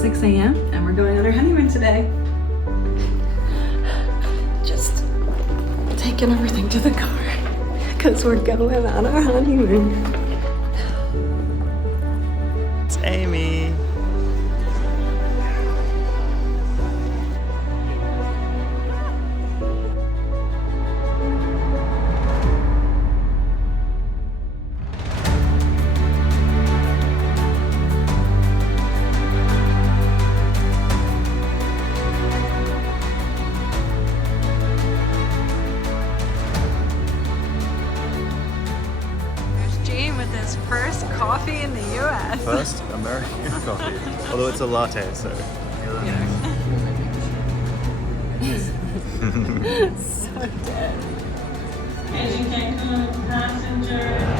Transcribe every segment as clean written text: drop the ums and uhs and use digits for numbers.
6 a.m. and we're going on our honeymoon today. Just taking everything to the car because we're going on our honeymoon. It's Amy. With his first coffee in the U.S. First American coffee. Although it's a latte, so. So dead. Passenger.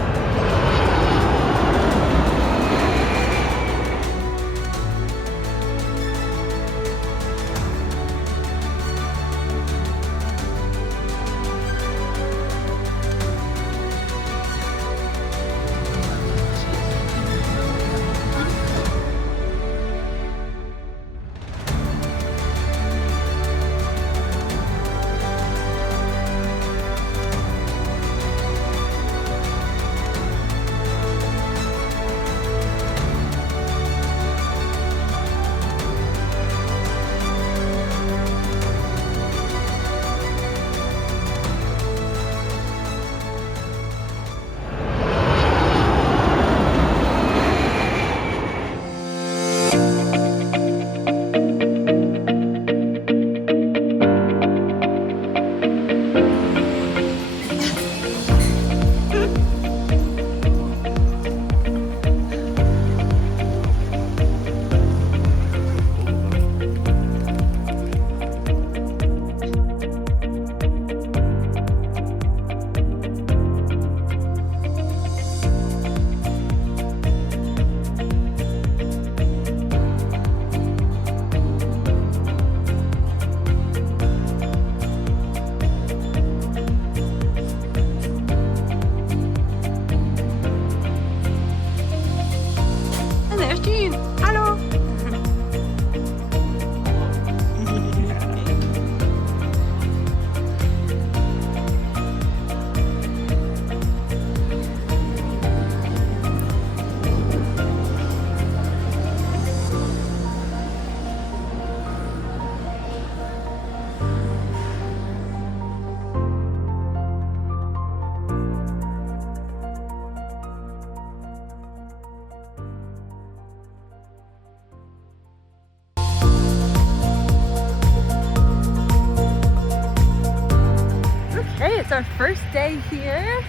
It's our first day here.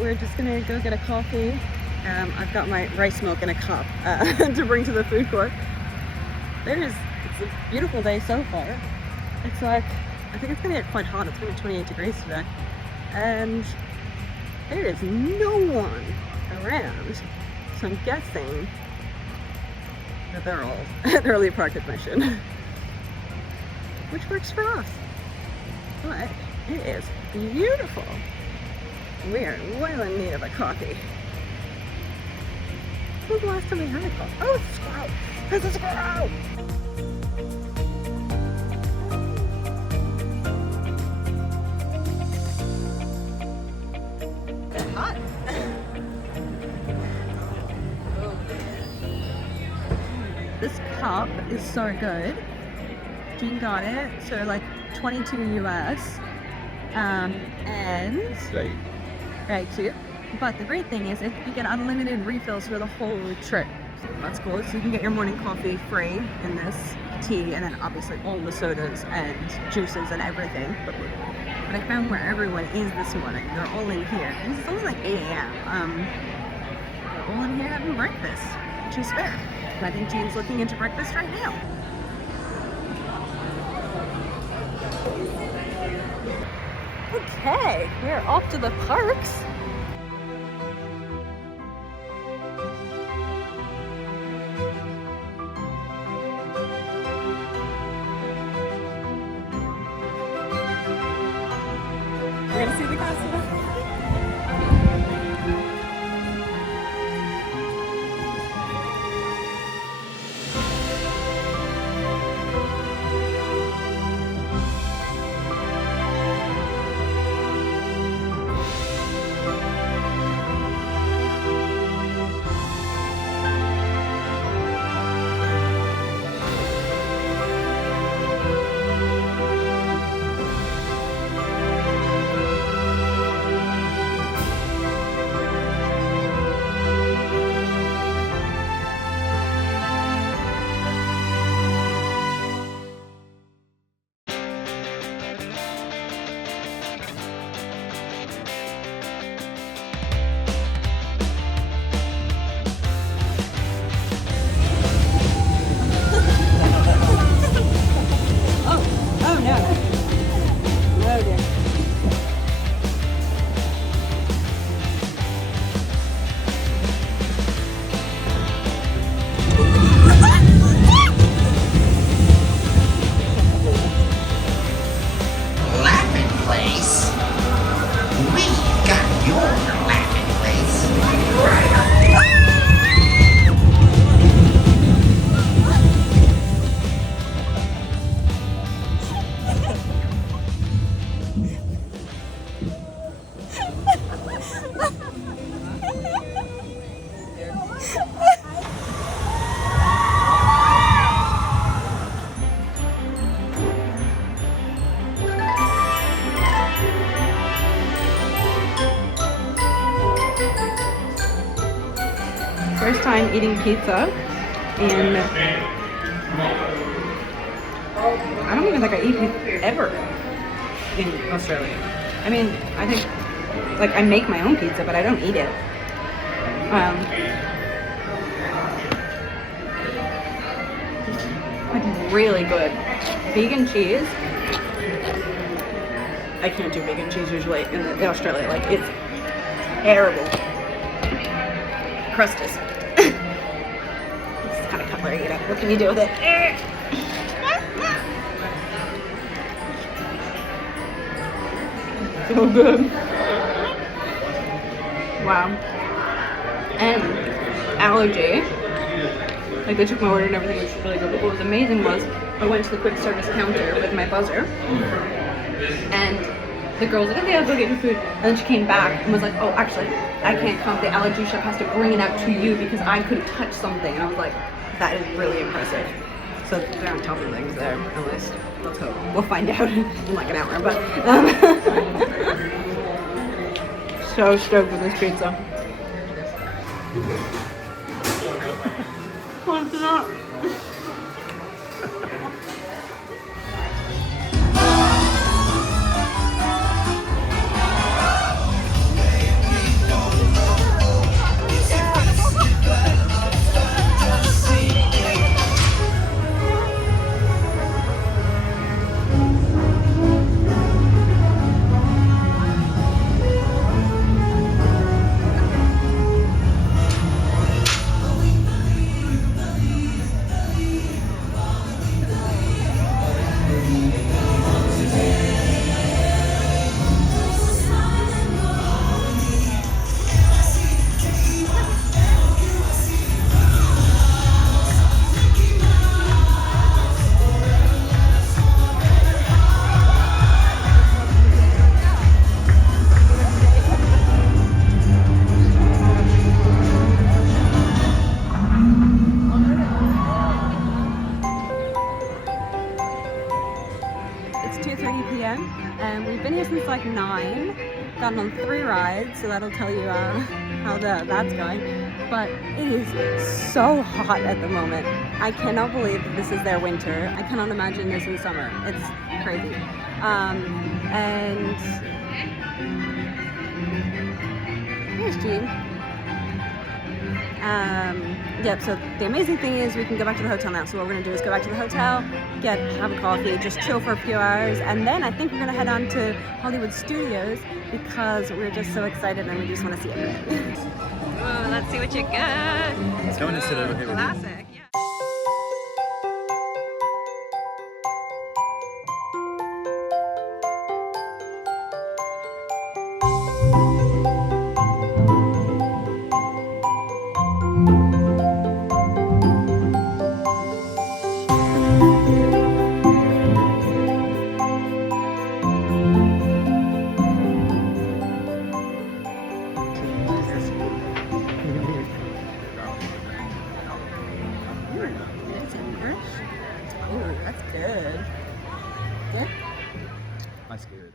We're just gonna go get a coffee. I've got my rice milk in a cup to bring to the food court. It's a beautiful day so far. It's like, I think it's gonna get quite hot. It's gonna be 28 degrees today. And there is no one around. So I'm guessing that they're all at early park admission, which works for us. But it is beautiful. We are well in need of a coffee. When was the last time we had a coffee? Oh, it's a squirrel! It's a squirrel! It's hot. This cup is so good. Jean got it, so like 22 US. And right too. But the great thing is you get unlimited refills for the whole trip. So that's cool. So you can get your morning coffee free in this tea, and then obviously all the sodas and juices and everything. But I found where everyone is this morning. They're all in here. And it's only like 8 a.m. They're all in here having breakfast, which is fair. I think Jean's looking into breakfast right now. Okay, we're off to the parks. We're gonna see the costume. pizza in, I don't even think I eat pizza ever in Australia. I mean, I think, like, I make my own pizza, but I don't eat it. It's really good. Vegan cheese. I can't do vegan cheese usually in Australia. Like, it's terrible. Crustus. It's kind of cutlery, you know. What can you do with it? So good. Wow. And allergy. Like, they took my order and everything was really good. But what was amazing was I went to the quick service counter with my buzzer, and the girl was like, okay, I'll go get your food. And then she came back and was like, oh, actually, I can't come. The allergy shop has to bring it out to you because I couldn't touch something. And I was like, that is really impressive. So they're on top of things there, at least. Let's hope. We'll find out in like an hour. But so stoked with this pizza. Oh, it's not. And we've been here since like 9, gotten on 3 rides, so that'll tell you how that's going. But it is so hot at the moment. I cannot believe that this is their winter. I cannot imagine this in summer. It's crazy. And here's Jean. Yep, so the amazing thing is we can go back to the hotel now. So what we're gonna do is go back to the hotel, have a coffee, just chill for a few hours, and then I think we're gonna head on to Hollywood Studios because we're just so excited and we just want to see everything. Oh, let's see what you got. Let's go and sit over here with you. Classic, yeah. That's good. Good? I scared.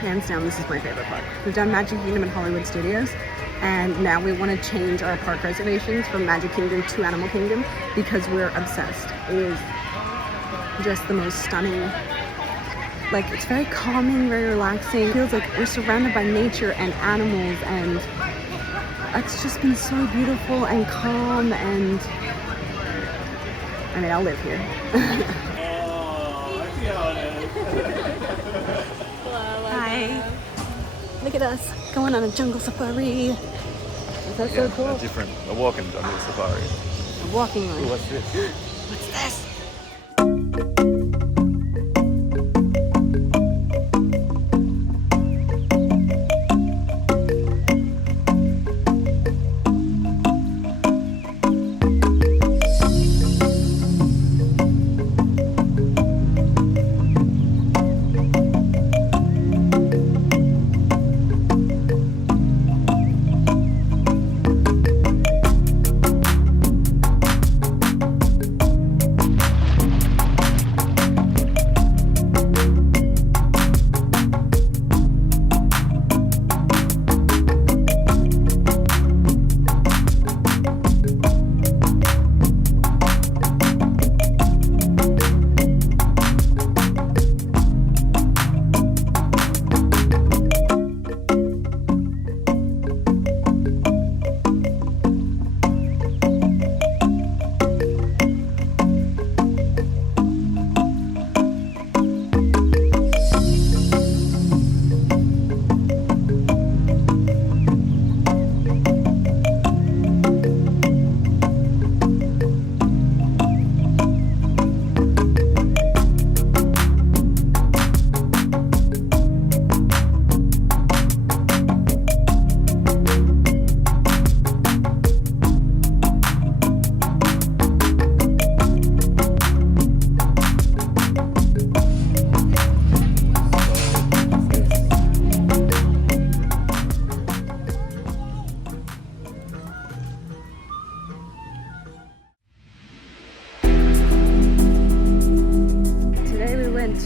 Hands down, this is my favorite park. We've done Magic Kingdom and Hollywood Studios, and now we want to change our park reservations from Magic Kingdom to Animal Kingdom because we're obsessed. It is just the most stunning, like, it's very calming, very relaxing. It feels like we're surrounded by nature and animals, and it's just been so beautiful and calm, and I mean, I'll live here. Hi. Look at us going on a jungle safari. Is that so cool? A walking jungle safari. A walking one. Ooh, what's this? What's this?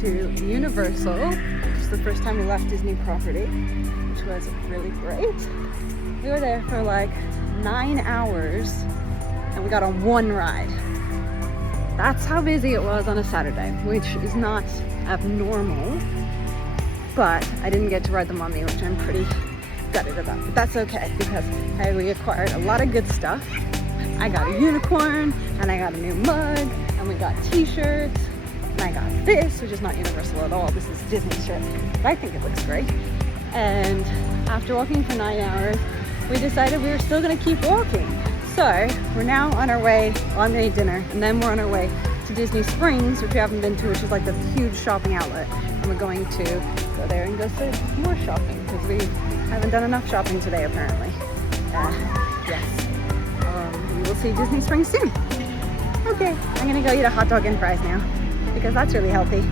To Universal, which is the first time we left Disney property, which was really great. We were there for like 9 hours and we got on one ride. That's how busy it was on a Saturday, which is not abnormal, but I didn't get to ride the mummy, which I'm pretty gutted about, but that's okay because we acquired a lot of good stuff. I got a unicorn and I got a new mug and we got t-shirts. I got this, which is not Universal at all. This is Disney shit, but I think it looks great. And after walking for 9 hours, we decided we were still gonna keep walking. So we're now on our way, on a dinner, and then we're on our way to Disney Springs, which we haven't been to, which is like the huge shopping outlet. And we're going to go there and go for more shopping because we haven't done enough shopping today, apparently. Yes. We will see Disney Springs soon. Okay, I'm gonna go eat a hot dog and fries now, because that's really healthy.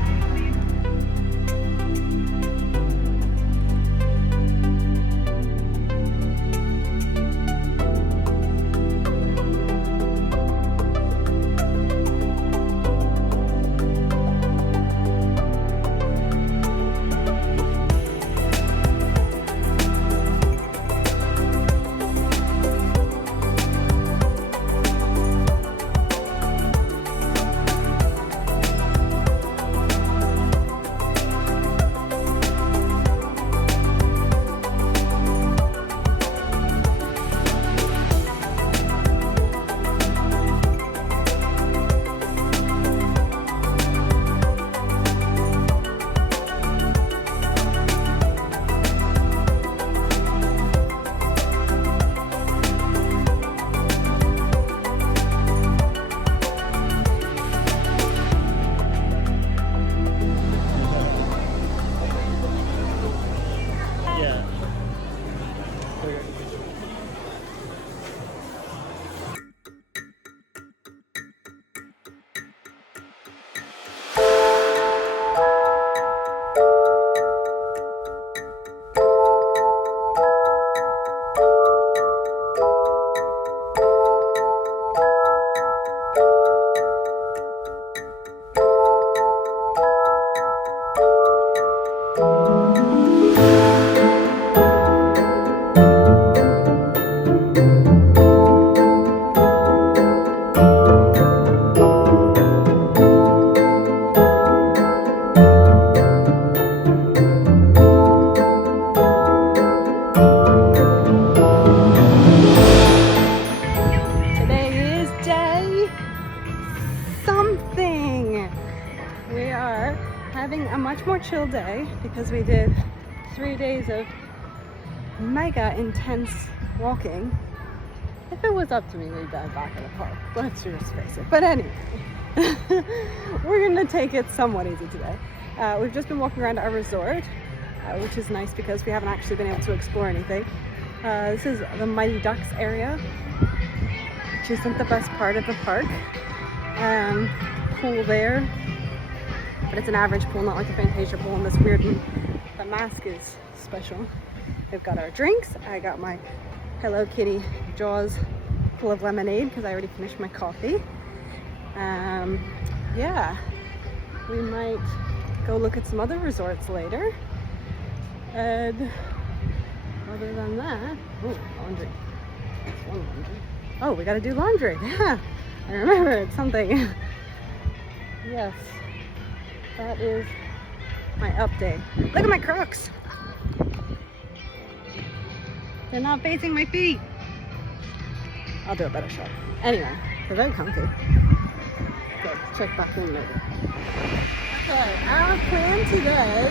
chill day because we did 3 days of mega intense walking. If it was up to me, we'd dive back in the park. Let's just face it. But anyway, we're gonna take it somewhat easy today. We've just been walking around our resort, which is nice because we haven't actually been able to explore anything. This is the Mighty Ducks area, which isn't the best part of the park. Pool there, but it's an average pool, not like a Fantasia pool. And this weird, the mask is special. We've got our drinks. I got my Hello Kitty Jaws full of lemonade because I already finished my coffee. Yeah, we might go look at some other resorts later. And other than that, oh, laundry. That's one laundry. Oh, we gotta do laundry. Yeah, I remember it's something. Yes, that is my update. Look at my Crocs. They're not facing my feet. I'll do a better shot. Anyway, they're very comfy. Okay, check back in later. Okay, our plan today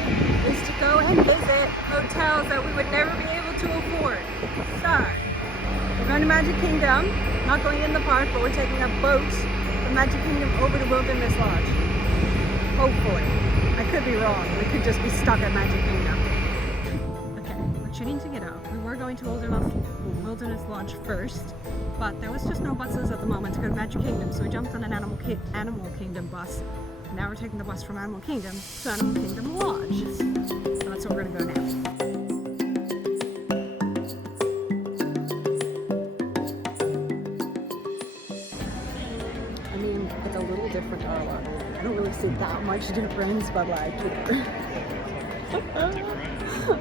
is to go and visit hotels that we would never be able to afford. So, we're going to Magic Kingdom. Not going in the park, but we're taking a boat from Magic Kingdom over to Wilderness Lodge. Hopefully. I could be wrong. We could just be stuck at Magic Kingdom. Okay, we're shooting to get out. We were going to Wilderness Lodge first, but there was just no buses at the moment to go to Magic Kingdom, so we jumped on an Animal Kingdom bus. Now we're taking the bus from Animal Kingdom to Animal Kingdom Lodge. So that's where we're going to go now. I mean, it's a little different to our lodge. I don't really see that much difference, but like, yeah. Oh my god.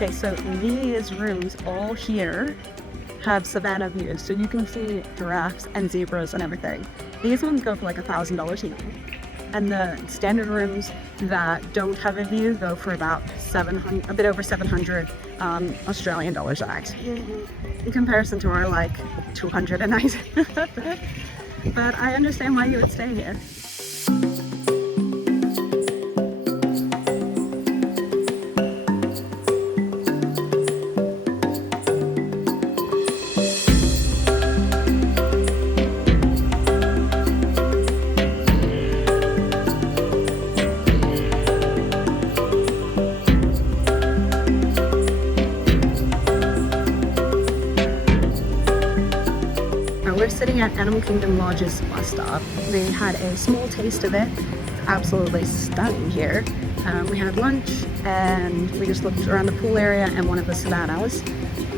Okay, so these rooms all here have savanna views, so you can see giraffes and zebras and everything. These ones go for like $1,000 each, and the standard rooms that don't have a view go for about a bit over 700 Australian dollars a night. In comparison to our like 200 a night. But I understand why you would stay here. We're sitting at Animal Kingdom Lodge's bus stop. We had a small taste of it. It's absolutely stunning here. We had lunch and we just looked around the pool area and one of the savannas.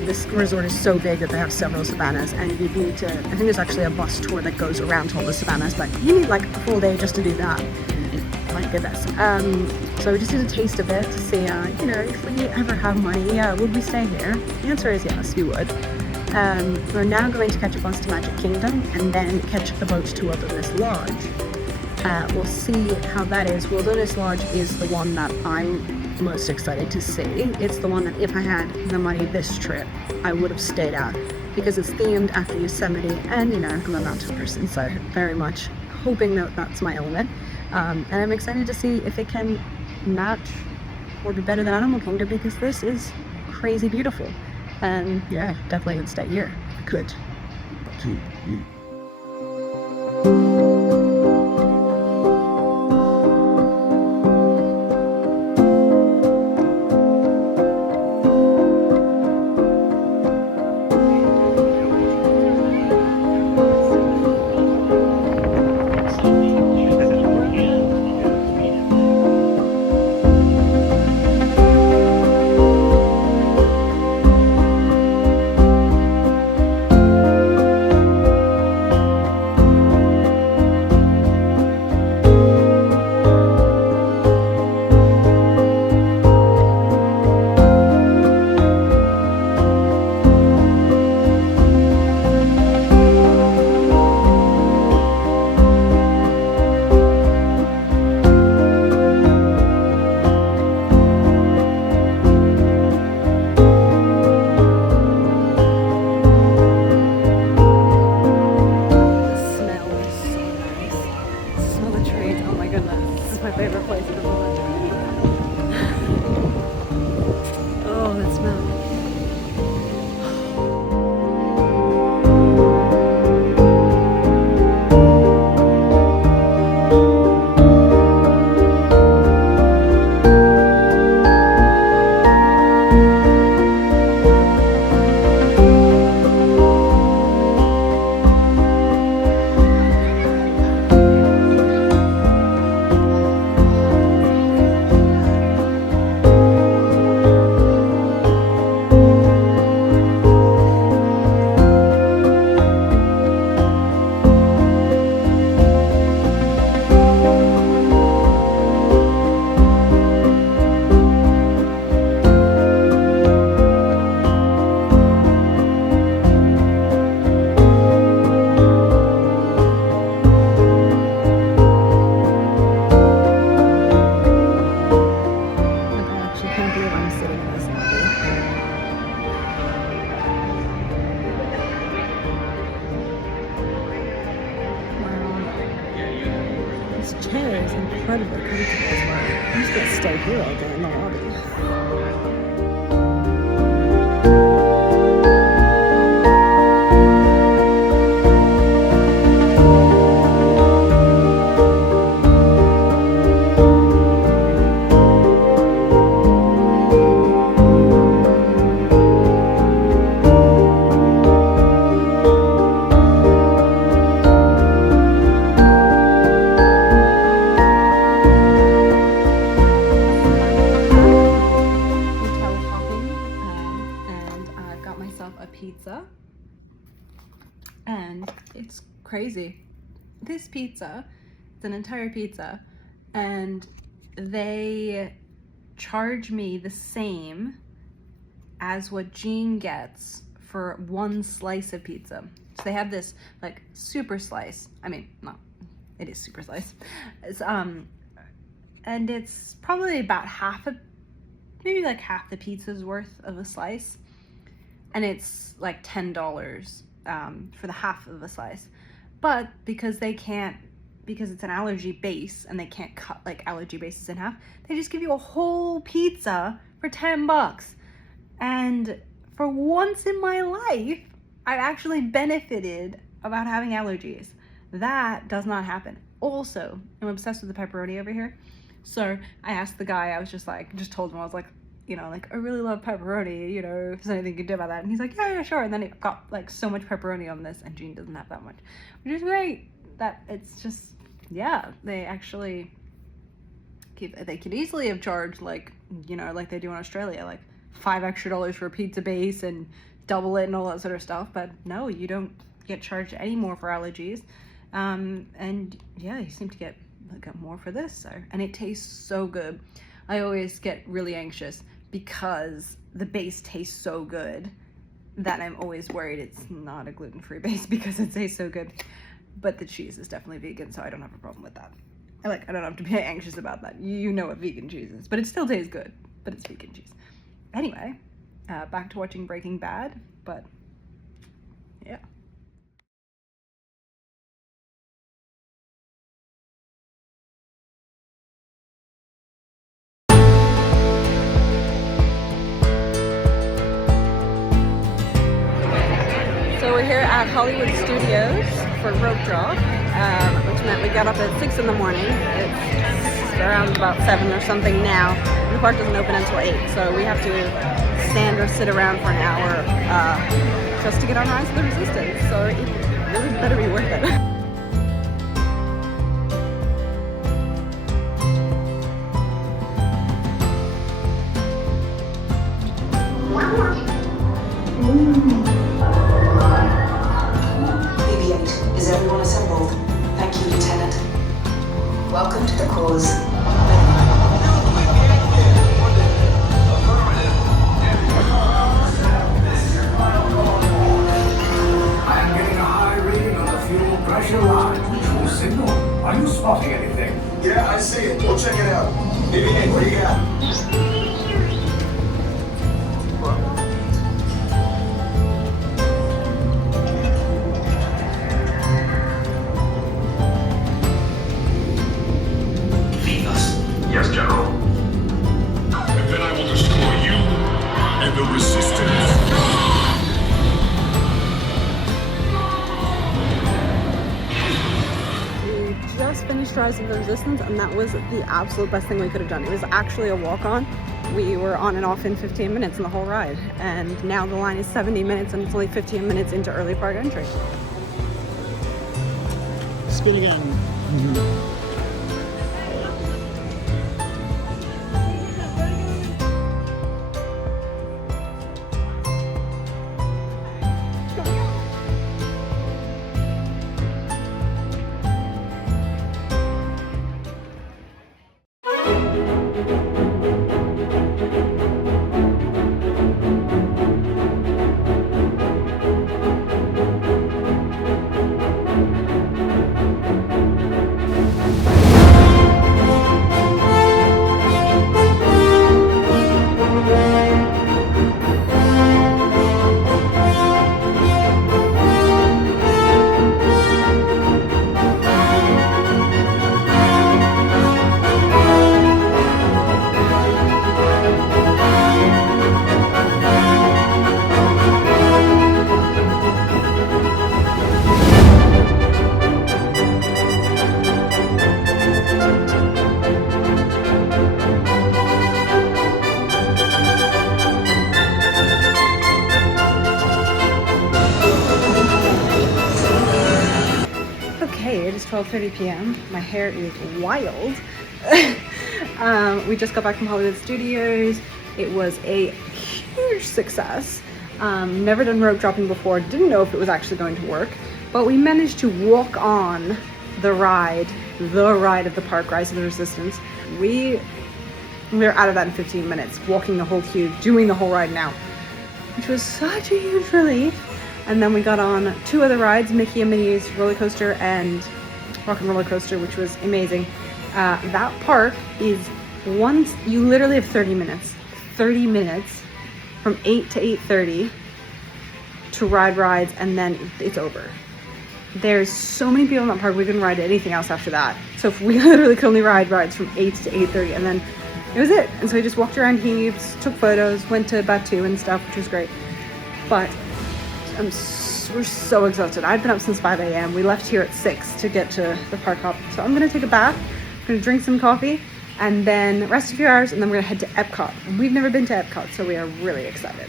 This resort is so big that they have several savannas, and you need to, I think there's actually a bus tour that goes around to all the savannas, but you need like a full day just to do that. My goodness. So we just did a taste of it to see, you know, if we ever have money, would we stay here? The answer is yes, you would. We're now going to catch a bus to Magic Kingdom and then catch a boat to Wilderness Lodge. We'll see how that is. Wilderness Lodge is the one that I'm most excited to see. It's the one that if I had the money this trip, I would have stayed at because it's themed after Yosemite, and you know, I'm a mountain person, so very much hoping that that's my element. And I'm excited to see if it can match or be better than Animal Kingdom because this is crazy beautiful. And yeah, definitely would stay here. Could. chair is incredibly comfortable as well. I'm just gonna stay here all day in the lobby. Pizza, and it's crazy. This pizza, it's an entire pizza, and they charge me the same as what Jean gets for one slice of pizza. So they have this like super slice. I mean, no, it is super slice. It's and it's probably about maybe like half the pizza's worth of a slice. And it's like $10 for the half of a slice. But because it's an allergy base and they can't cut like allergy bases in half, they just give you a whole pizza for $10. And for once in my life, I actually benefited about having allergies. That does not happen. Also, I'm obsessed with the pepperoni over here. So I asked the guy, I was just told him, I was like, you know, like, I really love pepperoni, you know, if there's anything you can do about that. And he's like, yeah, sure. And then it got like so much pepperoni on this, and Jean doesn't have that much, which is great. That it's just, yeah, they actually they could easily have charged like, you know, like they do in Australia, like $5 extra for a pizza base and double it and all that sort of stuff. But no, you don't get charged any more for allergies. And yeah, you seem to get more for this. So, and it tastes so good. I always get really anxious because the base tastes so good that I'm always worried it's not a gluten-free base because it tastes so good. But the cheese is definitely vegan, so I don't have a problem with that. I don't have to be anxious about that. You know what vegan cheese is, but it still tastes good, but it's vegan cheese. Anyway, back to watching Breaking Bad, but yeah. So we're here at Hollywood Studios for rope drop, which meant we got up at 6 in the morning. It's around about 7 or something now. And the park doesn't open until 8, so we have to stand or sit around for an hour just to get on Rise of the Resistance. So it really better be worth it. Is everyone assembled? Thank you, Lieutenant. Welcome to the cause. I am getting a high reading on the fuel pressure line. Mutual signal. Are you spotting anything? Yeah, I see it. We'll check it out. BB-8, what do you got? Yes, General. And then I will destroy you and the Resistance. We just finished Rise of the Resistance, and that was the absolute best thing we could have done. It was actually a walk-on. We were on and off in 15 minutes in the whole ride, and now the line is 70 minutes, and it's only 15 minutes into early park entry. Spin again. hey, it is 12:30 p.m. My hair is wild. We just got back from Hollywood Studios. It was a huge success. Never done rope dropping before, didn't know if it was actually going to work, but we managed to walk on the ride of the park, Rise of the Resistance. We were out of that in 15 minutes, walking the whole queue, doing the whole ride now, which was such a huge relief. And then we got on 2 other rides, Mickey and Minnie's roller coaster and Rock and Roller Coaster, which was amazing. That park is you literally have 30 minutes from 8 to 8:30 to ride rides, and then it's over. There's so many people in that park, we couldn't ride anything else after that. So we literally could only ride rides from 8 to 8:30, and then it was it. And so we just walked around heaps, took photos, went to Batu and stuff, which was great. But we're so exhausted. I've been up since 5 a.m. We left here at 6 to get to the park hop. So I'm gonna take a bath, I'm gonna drink some coffee, and then rest a few hours, and then we're gonna head to Epcot. We've never been to Epcot, so we are really excited.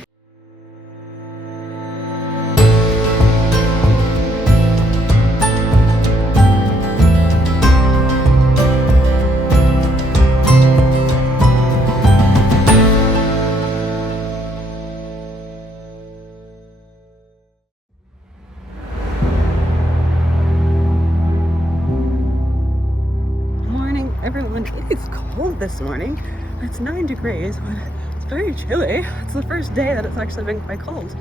Everyone, it is cold this morning. It's 9 degrees, but it's very chilly. It's the first day that it's actually been quite cold.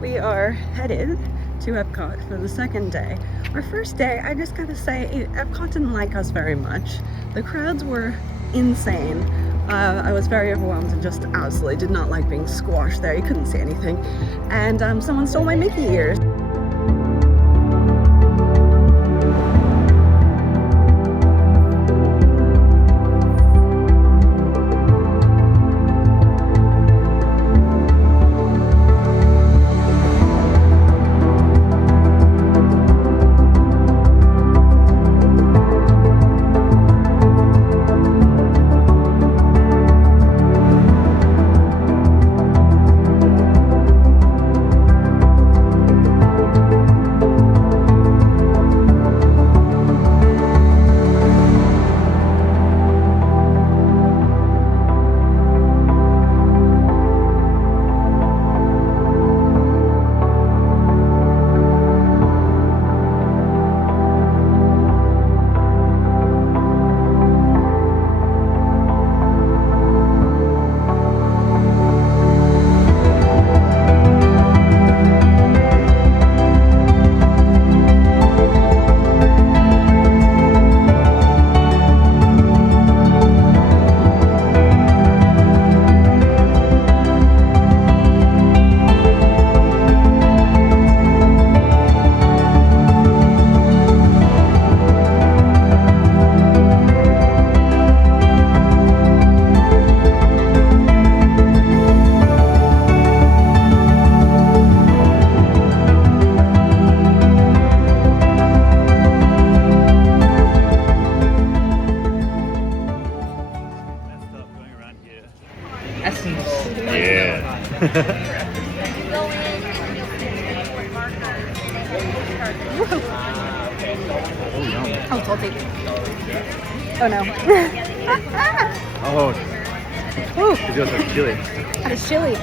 We are headed to Epcot for the second day. Our first day, I just gotta say, Epcot didn't like us very much. The crowds were insane. I was very overwhelmed and just absolutely did not like being squashed there. You couldn't see anything. And someone stole my Mickey ears. Oh, salty. Oh no. Oh, it feels like chili. It's chili.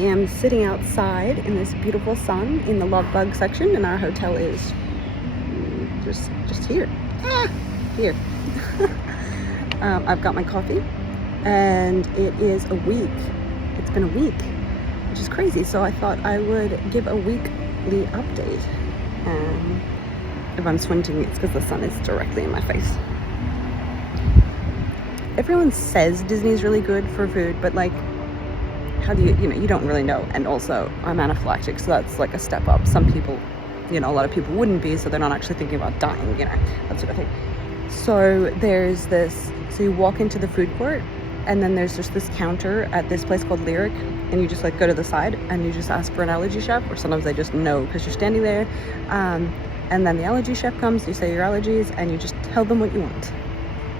am sitting outside in this beautiful sun in the love bug section, and our hotel is just here. Here. I've got my coffee, and it is a week. It's been a week, which is crazy. So I thought I would give a weekly update. If I'm squinting, it's because the sun is directly in my face. Everyone says Disney's really good for food, but like, how do you don't really know. And also, I'm anaphylactic, so that's like a step up. Some people, a lot of people wouldn't be, so they're not actually thinking about dying, that sort of thing. So there's this, so you walk into the food court, and then there's just this counter at this place called Lyric, and you just like go to the side and you just ask for an allergy chef, or sometimes they just know because you're standing there. And then the allergy chef comes, you say your allergies, and you just tell them what you want.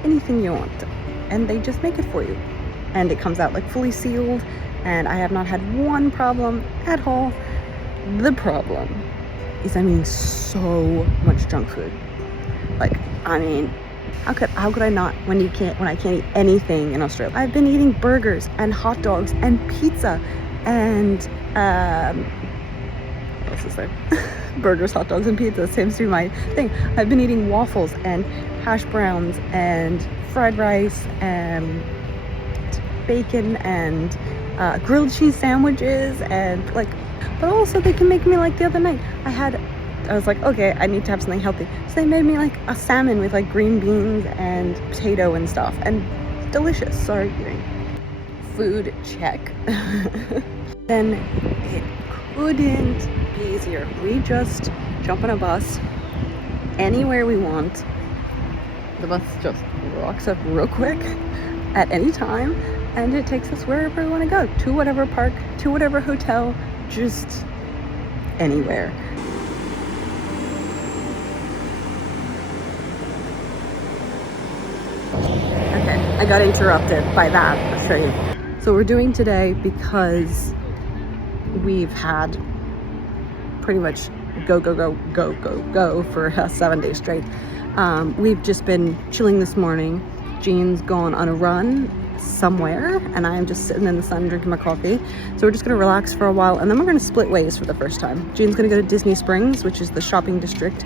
Anything you want. And they just make it for you. And it comes out like fully sealed, and I have not had one problem at all. The problem is I'm eating so much junk food. Like, I mean, how could I not when I can't eat anything in Australia? I've been eating burgers and hot dogs and pizza and what else is there? Burgers, hot dogs, and pizza seems to be my thing. I've been eating waffles and hash browns and fried rice and bacon and grilled cheese sandwiches, and like, but also they can make me, like the other night I was like, okay, I need to have something healthy, so they made me like a salmon with like green beans and potato and stuff, and delicious. Sorry, eating. Food check. Then it couldn't be easier. We just jump on a bus anywhere we want. The bus just rocks up real quick at any time, and it takes us wherever we want to go, to whatever park, to whatever hotel, just anywhere. Okay, I got interrupted by that. I'll show you. So we're doing today because we've had pretty much go for 7 days straight. We've just been chilling this morning. Jean's gone on a run somewhere, and I'm just sitting in the sun drinking my coffee. So we're just gonna relax for a while, and then we're gonna split ways for the first time. Jean's gonna go to Disney Springs, which is the shopping district,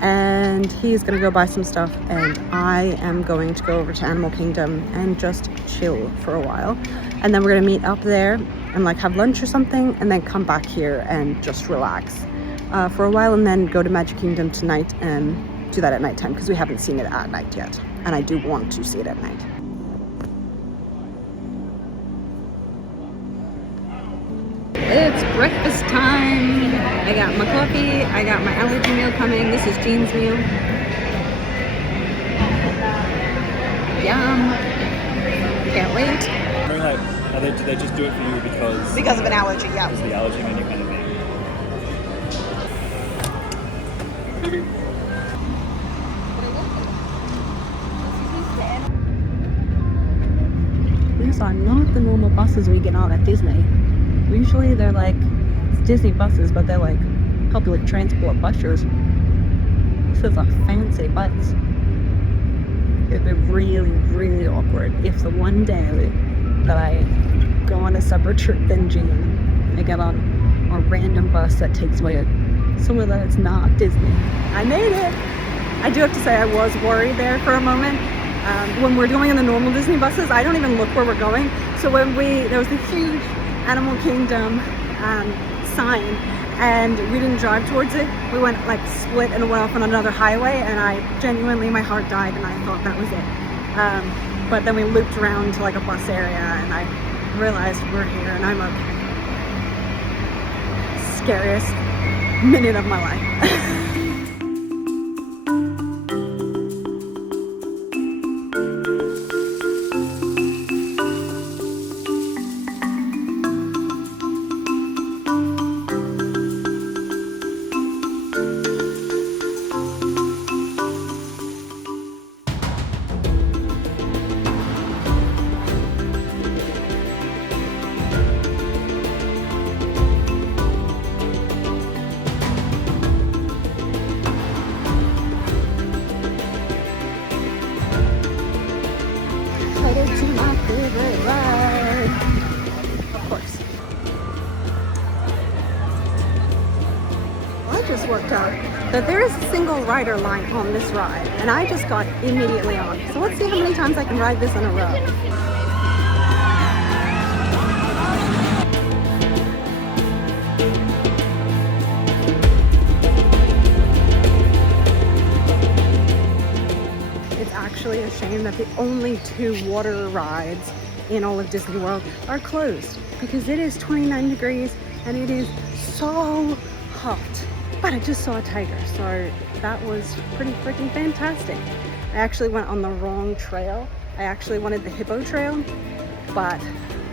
and he's gonna go buy some stuff, and I am going to go over to Animal Kingdom and just chill for a while. And then we're gonna meet up there and like have lunch or something, and then come back here and just relax for a while, and then go to Magic Kingdom tonight and do that at nighttime, because we haven't seen it at night yet, and I do want to see it at night. It's breakfast time. I got my coffee, I got my allergy meal coming. This is Jean's meal. Yum. Can't wait. Do they just do it for you Because of an allergy, yeah. Because the allergy menu kind of thing? These are not the normal buses we get on at Disney. Usually they're like Disney buses, but they're like public transport buses. This is a fancy bus. It'd be really, really awkward if the one day that I go on a separate trip than Jean, I get on a random bus that takes me somewhere that it's not Disney. I made it! I do have to say I was worried there for a moment. When we're going in the normal Disney buses, I don't even look where we're going. So when there was the huge Animal Kingdom sign, and we didn't drive towards it. We went like split and went off on another highway, and my heart died, and I thought that was it. But then we looped around to like a bus area, and I realized we're here, and I'm okay. Scariest minute of my life. just worked out that there is a single rider line on this ride, and I just got immediately on. So let's see how many times I can ride this in a row. It's actually a shame that the only 2 water rides in all of Disney World are closed because it is 29 degrees and it is so hot. But I just saw a tiger, so that was pretty freaking fantastic. I actually went on the wrong trail. I actually wanted the hippo trail, but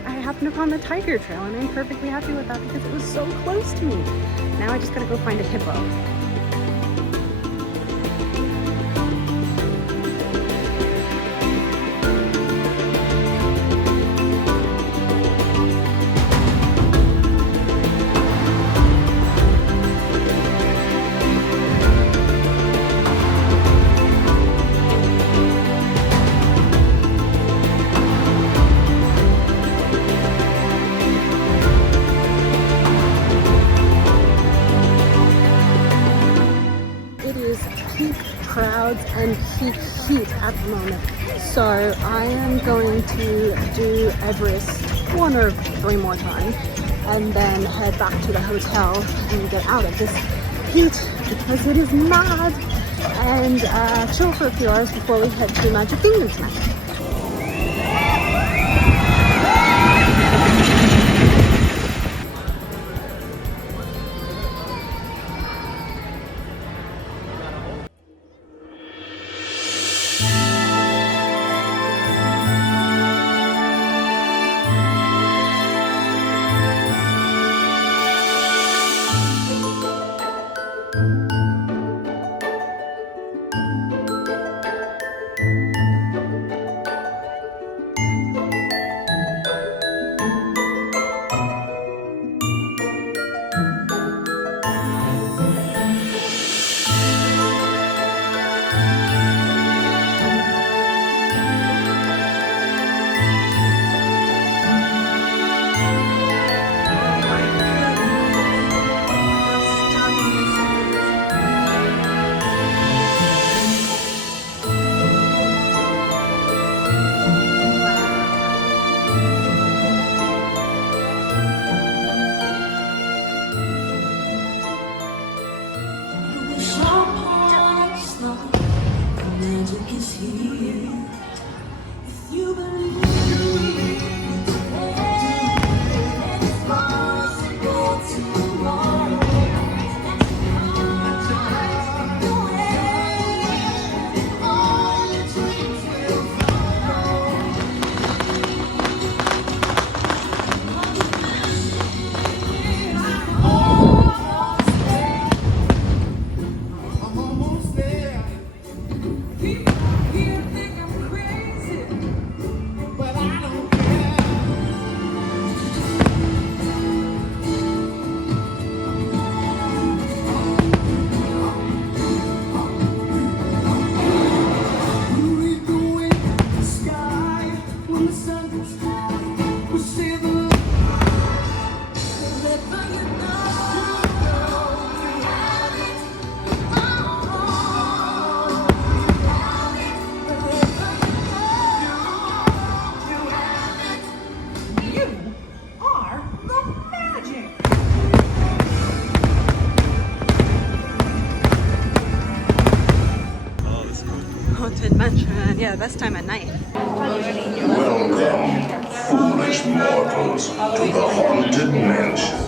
I happened upon the tiger trail and I'm perfectly happy with that because it was so close to me. Now I just gotta go find a hippo. Crowds and peak heat at the moment, so I am going to do Everest 1 or 3 more times and then head back to the hotel and get out of this heat because it is mad, and chill for a few hours before we head to Magic Kingdom tonight. Yeah, best time at night. Welcome, foolish mortals, to the Haunted Mansion.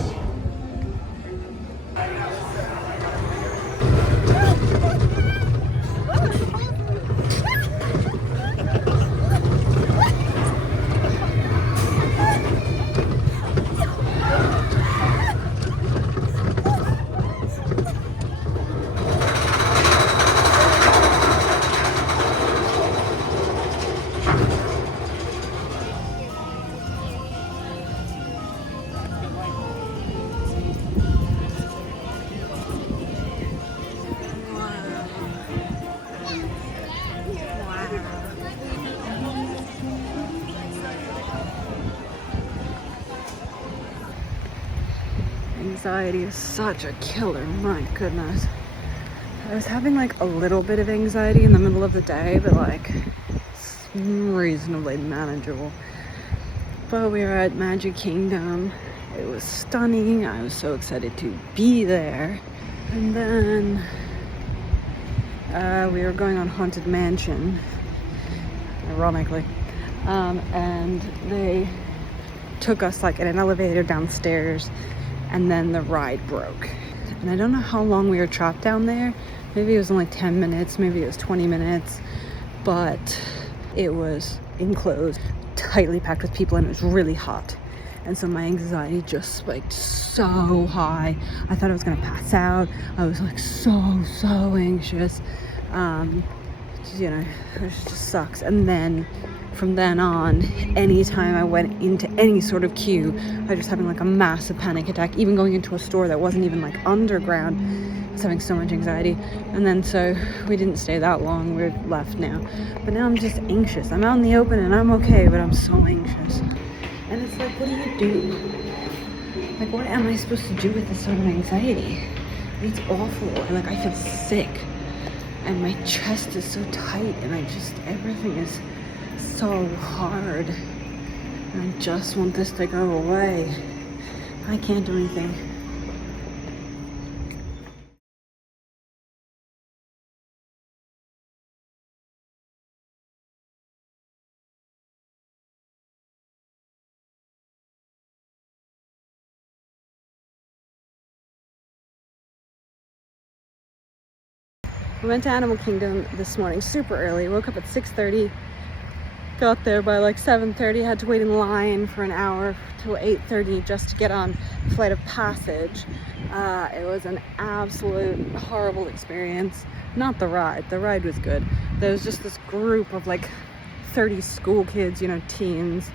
anxiety is such a killer, my goodness. I was having like a little bit of anxiety in the middle of the day, but like it's reasonably manageable. But we were at Magic Kingdom. It was stunning. I was so excited to be there. And then we were going on Haunted Mansion, ironically. And they took us like in an elevator downstairs, and then the ride broke. And I don't know how long we were trapped down there. Maybe it was only 10 minutes, maybe it was 20 minutes, but it was enclosed, tightly packed with people, and it was really hot. And so my anxiety just spiked so high. I thought I was gonna pass out. I was like so anxious. You know, it just sucks. And then from then on, anytime I went into any sort of queue, I was just having like a massive panic attack. Even going into a store that wasn't even like underground, I was having so much anxiety. And then so we didn't stay that long, we're left now. But now I'm just anxious. I'm out in the open and I'm okay, but I'm so anxious. And it's like, what do you do? Like, what am I supposed to do with this sort of anxiety? It's awful, and like I feel sick. And my chest is so tight, and everything is so hard. And I just want this to go away. I can't do anything. We went to Animal Kingdom this morning super early. Woke up at 6:30. Got there by like 7:30. Had to wait in line for an hour till 8:30 just to get on Flight of Passage. It was an absolute horrible experience. Not the ride. The ride was good. There was just this group of like 30 school kids, you know, teens,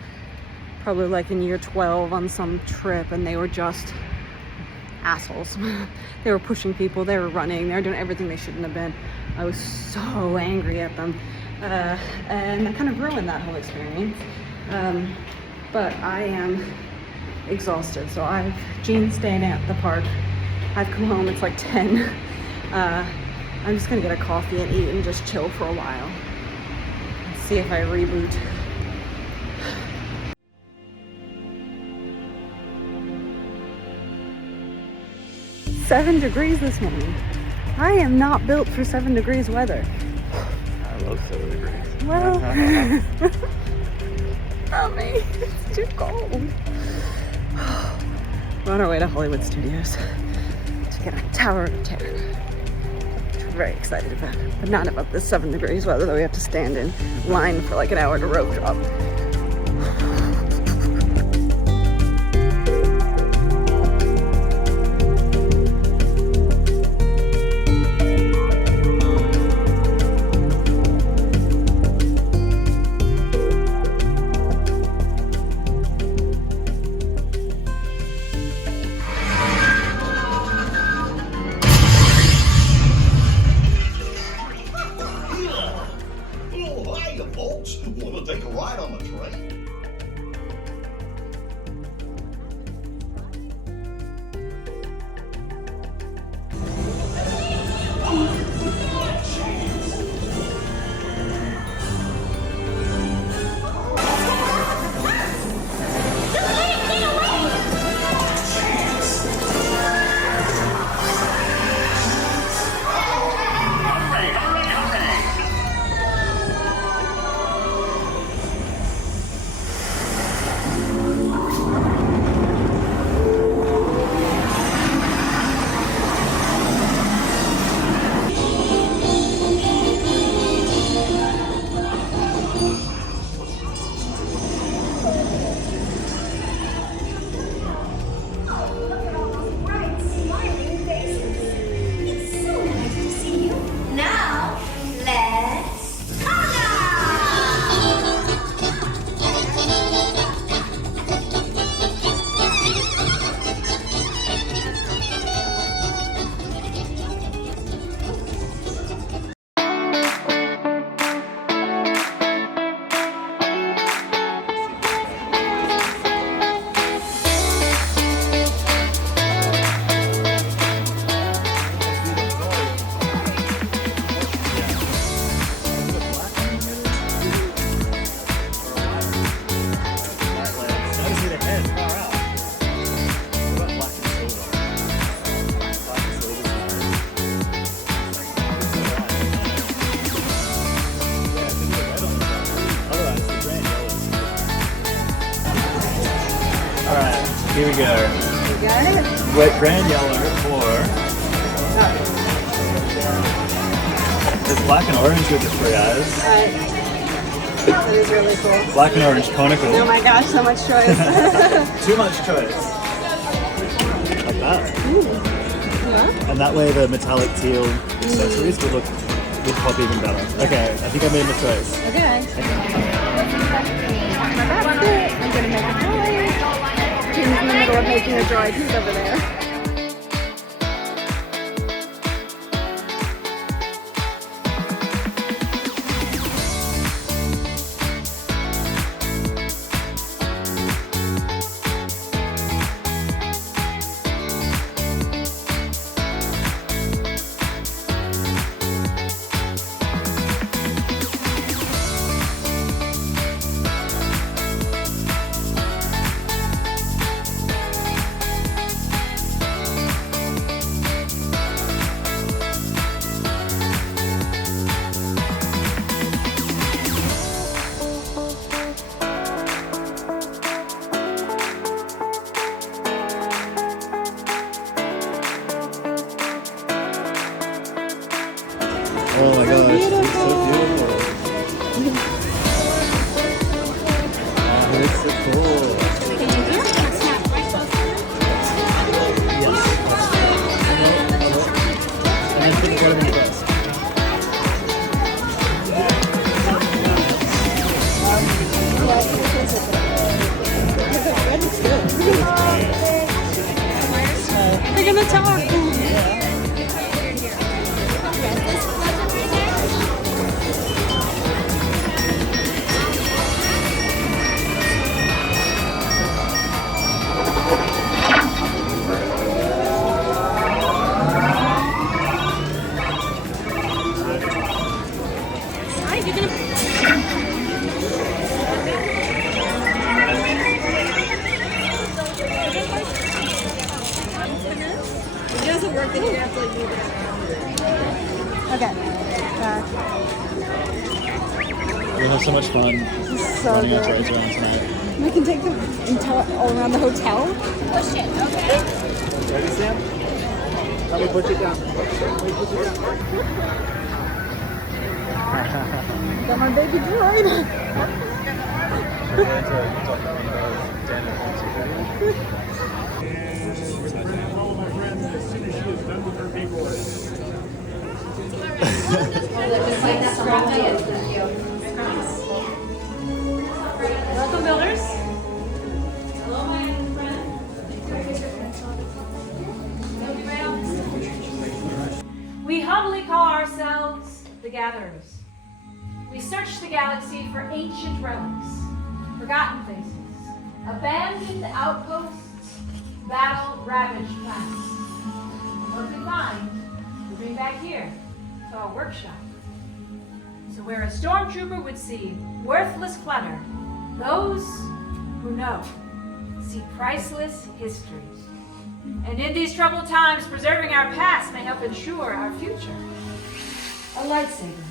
probably like in year 12 on some trip, and they were just assholes. They were pushing people, they were running, they were doing everything they shouldn't have been. I was so angry at them, and that kind of ruined that whole experience. But I am exhausted, so Jean's staying at the park. I've come home, it's like 10. I'm just gonna get a coffee and eat and just chill for a while and see if I reboot. 7 degrees this morning. I am not built for 7 degrees weather. I love 7 degrees. Well, not me. It's too cold. We're on our way to Hollywood Studios to get a Tower of Terror, which we're very excited about, but not about this 7 degrees weather that we have to stand in line for like an hour to rope drop. Take a ride on the we go. You got it? Wet grand yellow or there's black and orange with the 3 eyes. That is really cool. Black and orange conical. Oh my gosh, so much choice. Too much choice. Like that. Yeah. And that way the metallic teal accessories would pop even better. Okay, I think I made my choice. Okay. That's it. I'm gonna make a droid. Jim's in the middle of making a droid. He's over there. Oh my gosh, it's so beautiful. Oh, it's so cool. And then put the bottom in first. They're gonna talk. It doesn't work, then you have to like move it around. Okay. We'll have so much fun So running our good. droids around tonight. We can take them all around the hotel. Push it, okay? Ready, Sam? Let me put you down. Got my baby droid. Welcome, builders. We humbly call ourselves the Gatherers. We search the galaxy for ancient relics, forgotten places, abandoned outposts, battle-ravaged planets. What we find, we bring back here to our workshop. So where a stormtrooper would see worthless clutter, those who know see priceless history. And in these troubled times, preserving our past may help ensure our future. A lightsaber.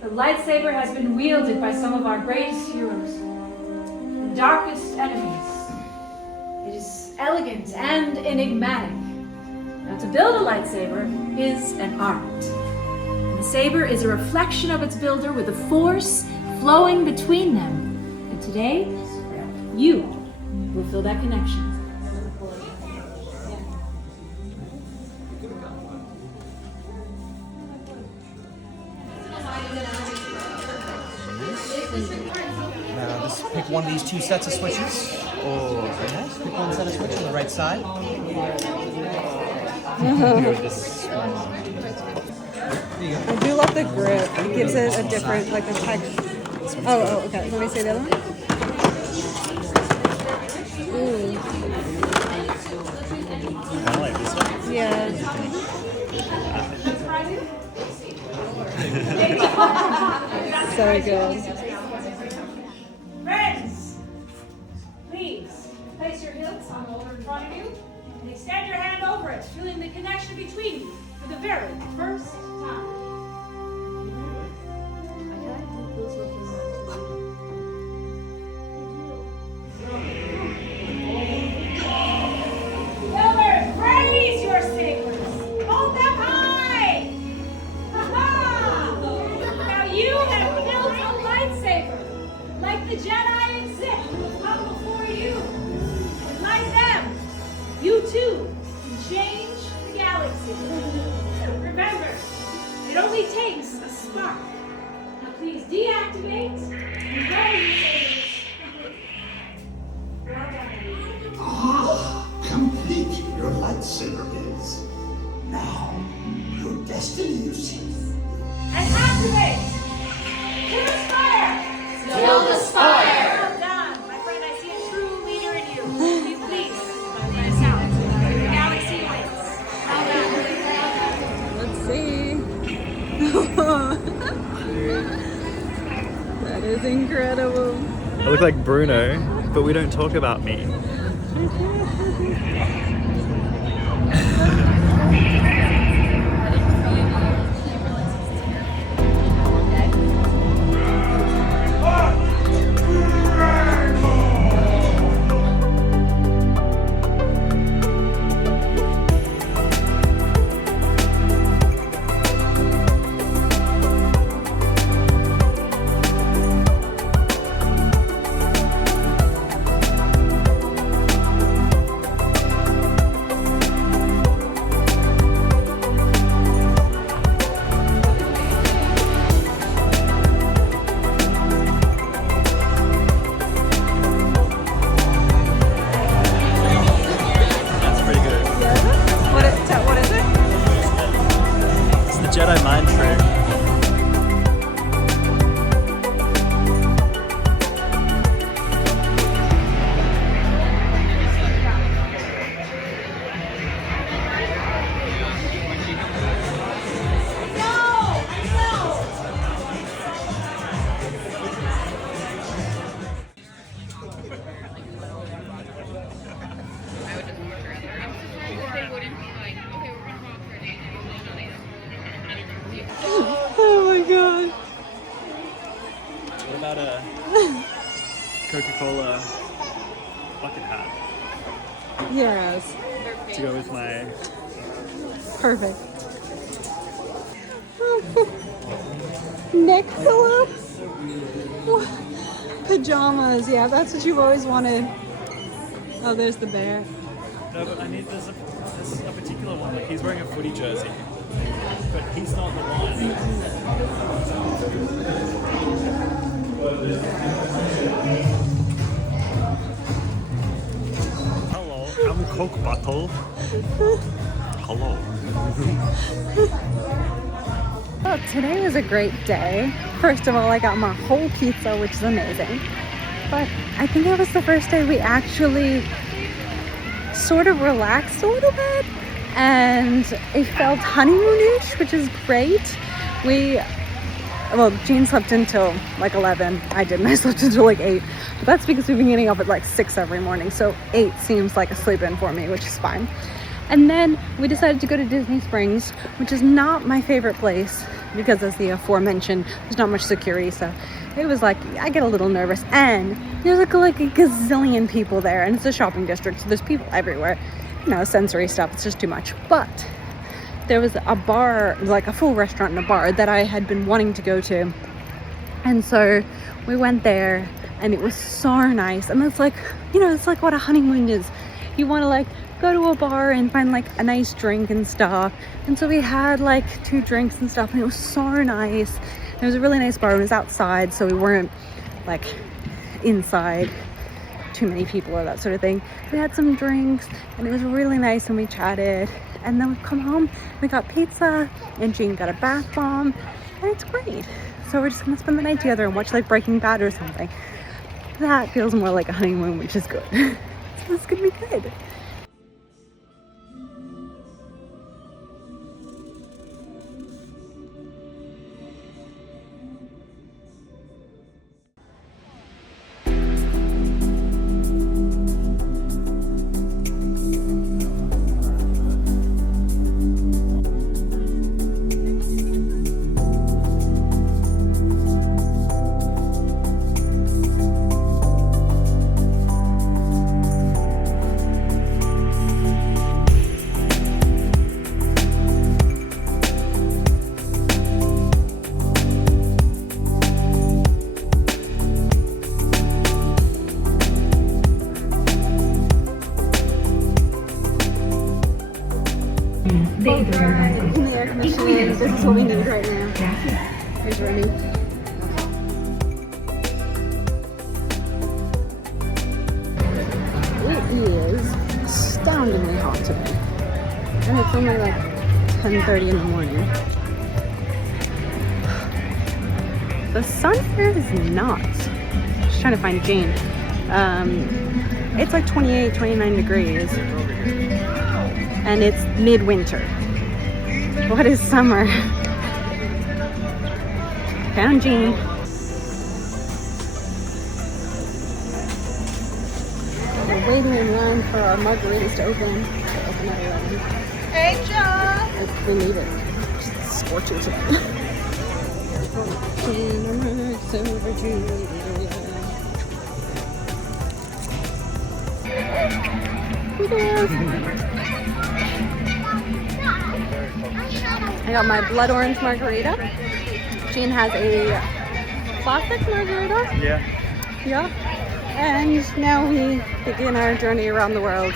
The lightsaber has been wielded by some of our greatest heroes and darkest enemies. It is elegant and enigmatic. Now, to build a lightsaber is an art. And the saber is a reflection of its builder with the force flowing between them. And today, you will feel that connection. Now just pick one of these 2 sets of switches. Or yes, pick one set of switches on the right side. I do love the grip. It gives it a different, like a texture. Oh, okay. Let me say the other one. Ooh. I like this one. Yeah. So good. Friends, please place your hips on the shoulder in front of you and extend your hand over it, feeling the connection between you for the very first time. like the Jedi and Sith who have come before you. And like them, you too can change the galaxy. Remember, it only takes a spark. Now please deactivate and go, Lightsabers. Well done. Ah, complete your lightsaber is. Now, your destiny, you see. And activate! To the spire! To the spire! Well done! My friend, I see a true leader in you. Be pleased by the sound. The galaxy waits. Well done. Let's see. That is incredible. I look like Bruno, but we don't talk about me. Jedi mind trick. Oh my god. What about a Coca-Cola bucket hat Yes. to go with my... Perfect. Neck pillow? What? Pajamas, yeah, that's what you've always wanted. Oh, there's the bear. No, but I need this is a particular one. Like he's wearing a footy jersey, but he's not the one. Hello, I'm Coke bottle. Hello. Well, today was a great day. First of all, I got my whole pizza, which is amazing. But I think it was the first day we actually sort of relaxed a little bit, and it felt honeymoonish, which is great. Well, Jean slept until like 11. I didn't. I slept until like 8. But that's because we've been getting up at like 6 every morning. So 8 seems like a sleep in for me, which is fine. And then we decided to go to Disney Springs, which is not my favorite place because, as the aforementioned, there's not much security. So it was like, I get a little nervous. And there's like a gazillion people there, and it's a shopping district, so there's people everywhere. You know, sensory stuff, it's just too much. But there was a bar, like a full restaurant and a bar that I had been wanting to go to. And so we went there, and it was so nice. And it's like, you know, it's like what a honeymoon is. You want to like go to a bar and find like a nice drink and stuff. And so we had like 2 drinks and stuff, and it was so nice. It was a really nice bar. It was outside, so we weren't like inside, too many people or that sort of thing. We had some drinks, and it was really nice, and we chatted. And then we come home, we got pizza, and Jean got a bath bomb, and it's great. So we're just gonna spend the night together and watch like Breaking Bad or something. That feels more like a honeymoon, which is good. So it's gonna be good. This is what we need right now. Here's Remy. It is astoundingly hot today. And it's only like 10:30 in the morning. The sun here is nuts. Just trying to find Jane. It's like 28, 29 degrees. And it's midwinter. What is summer? Found Jane. We're waiting in line for our margaritas to open. To open at 11. Hey, John! We need it. It's scorching today. I got my blood orange margarita. Jean has a classic margarita. Yeah. Yeah. And now we begin our journey around the world.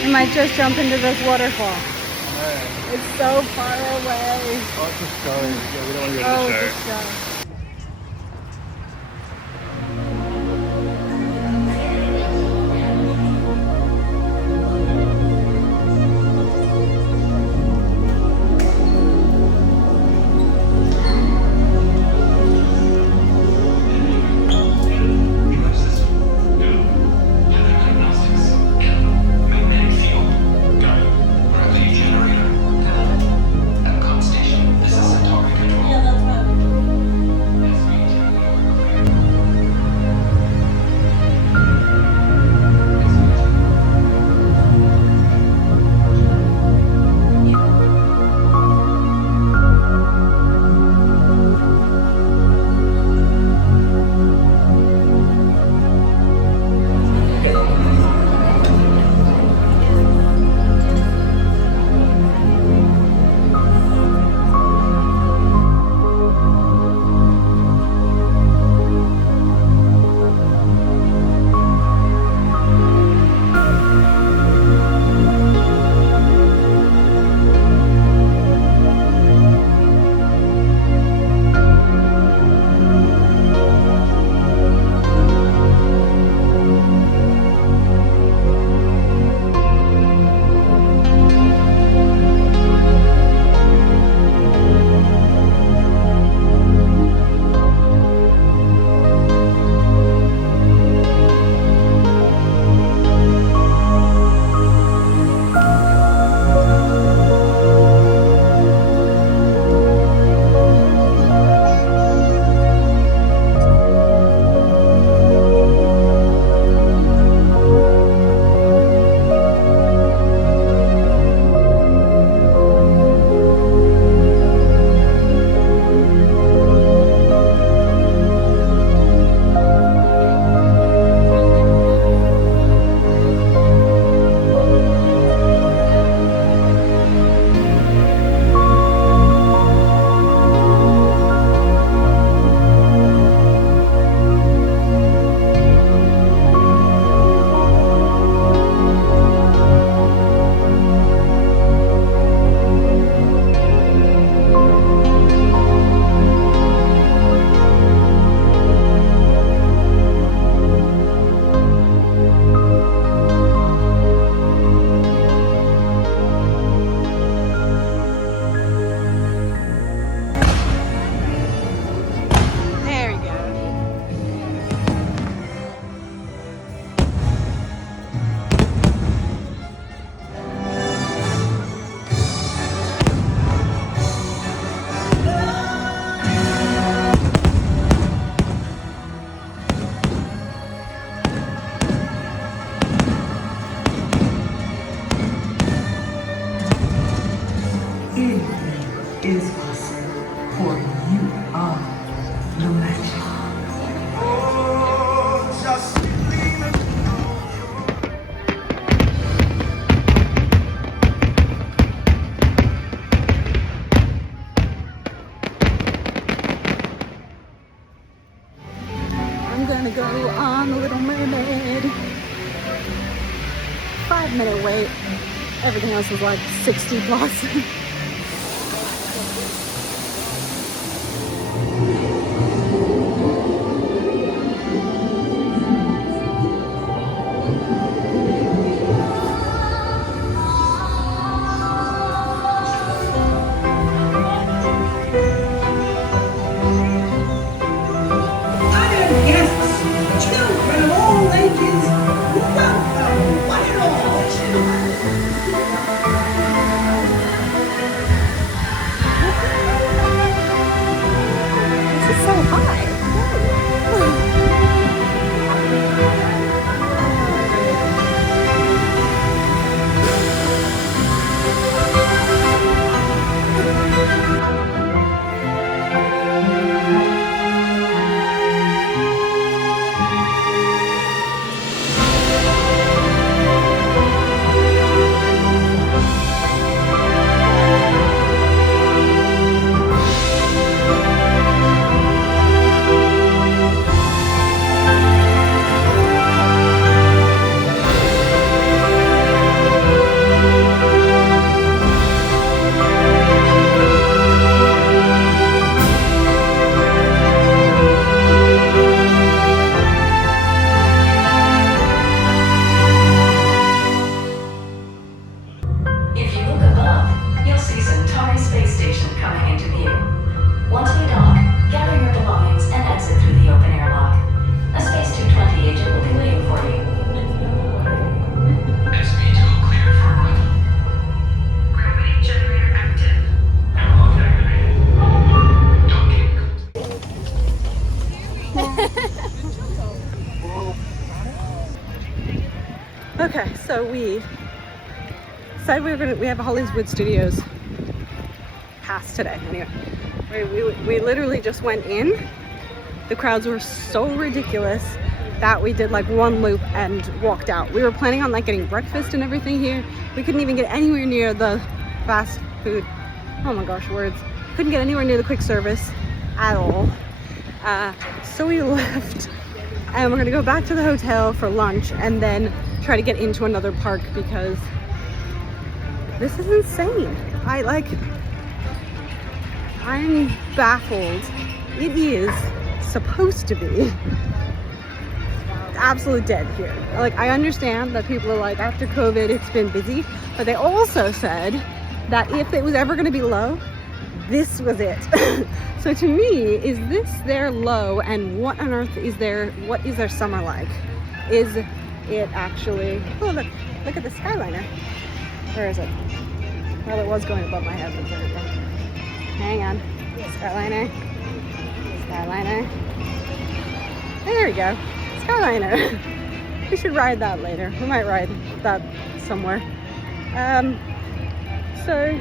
I might just jump into this waterfall. It's so far away. Oh, it's a show. Yeah, we don't want to go to Oh, the show. it's a show. 5-minute wait. Everything else was like 60 plus. Okay, so we said we have a Hollywood Studios pass today. Anyway, we literally just went in. The crowds were so ridiculous that we did like one loop and walked out. We were planning on like getting breakfast and everything here. We couldn't even get anywhere near the fast food. Oh my gosh, words. Couldn't get anywhere near the quick service at all. So we left and we're gonna go back to the hotel for lunch and then try to get into another park because this is insane. I'm baffled. It is supposed to be absolute dead here. Like, I understand that people are like, after COVID it's been busy, but they also said that if it was ever going to be low, this was it. So to me, is this their low, and what on earth is what is their summer like? Is it actually, oh look at the Skyliner. Where is it? Well, it was going above my head, but hang on. Skyliner. There we go. Skyliner. We should ride that later. We might ride that somewhere. So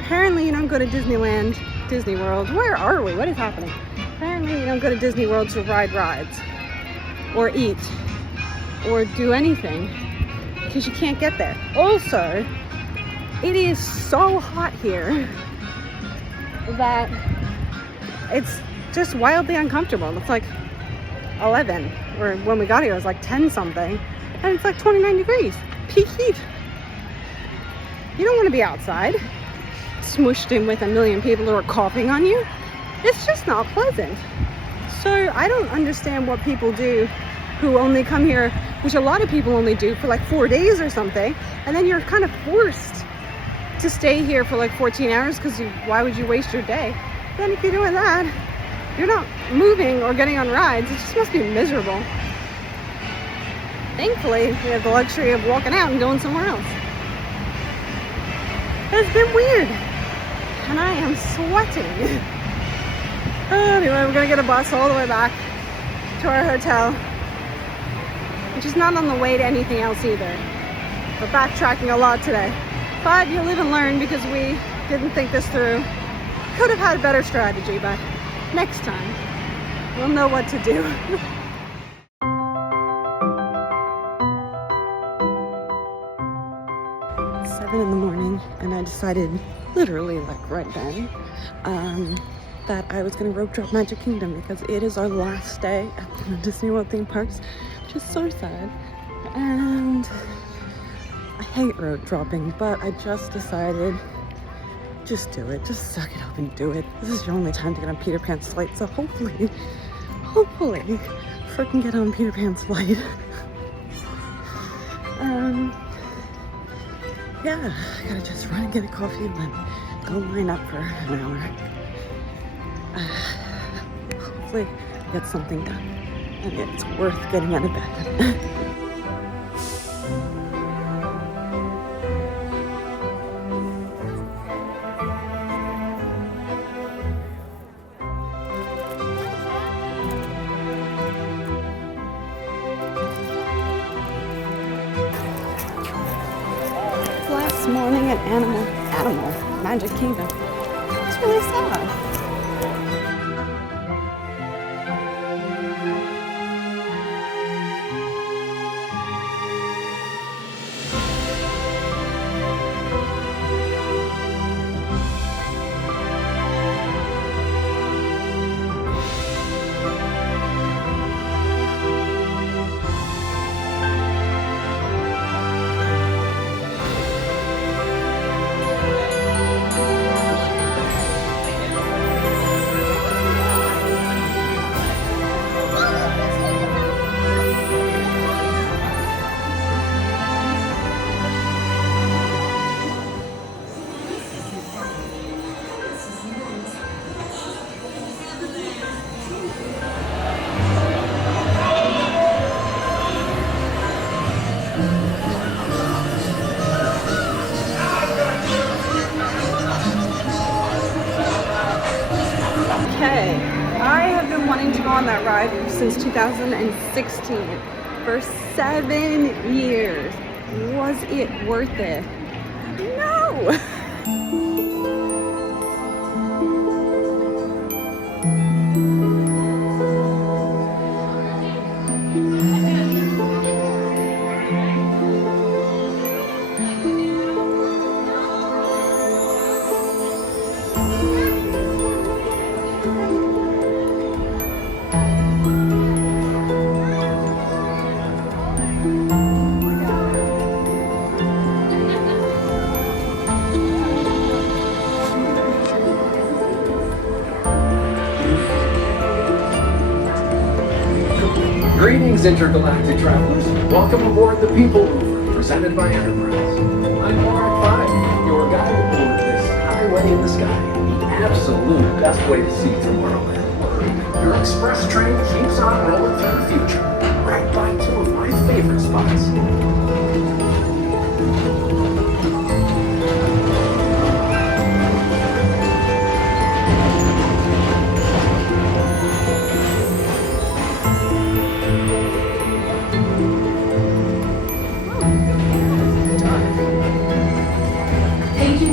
apparently you don't go to Disney World. Where are we? What is happening? Apparently you don't go to Disney World to ride rides or eat or do anything because you can't get there. Also, it is so hot here that it's just wildly uncomfortable. It's like 11, or when we got here it was like 10 something, and it's like 29 degrees, peak heat. You don't want to be outside smushed in with a million people who are coughing on you. It's just not pleasant. So I don't understand what people do who only come here, which a lot of people only do for like 4 days or something, and then you're kind of forced to stay here for like 14 hours because why would you waste your day? Then if you're doing that, you're not moving or getting on rides. It just must be miserable. Thankfully, we have the luxury of walking out and going somewhere else. It's been weird, and I am sweating. Anyway, we're gonna get a bus all the way back to our hotel, which is not on the way to anything else either. We're backtracking a lot today. But you live and learn, because we didn't think this through. Could have had a better strategy, but next time we'll know what to do. It's 7 in the morning, and I decided, literally like right then, that I was gonna rope drop Magic Kingdom because it is our last day at the Disney World theme parks, which is so sad. And I hate road dropping, but I just decided, just do it. Just suck it up and do it. This is your only time to get on Peter Pan's flight, so hopefully, freaking get on Peter Pan's flight. Yeah, I gotta just run and get a coffee and then go line up for an hour. Hopefully get something done, and it's worth getting out of bed. Last morning at Animal Magic Kingdom. It's really sad. Okay, I have been wanting to go on that ride since 2016 for 7 years. Was it worth it? No! Greetings, intergalactic travelers. Welcome aboard the People Mover, presented by Enterprise. I'm Mark 5, your guide aboard this highway in the sky, the absolute best way to see Tomorrowland. Your express train keeps on rolling through the future, right by two of my favorite spots.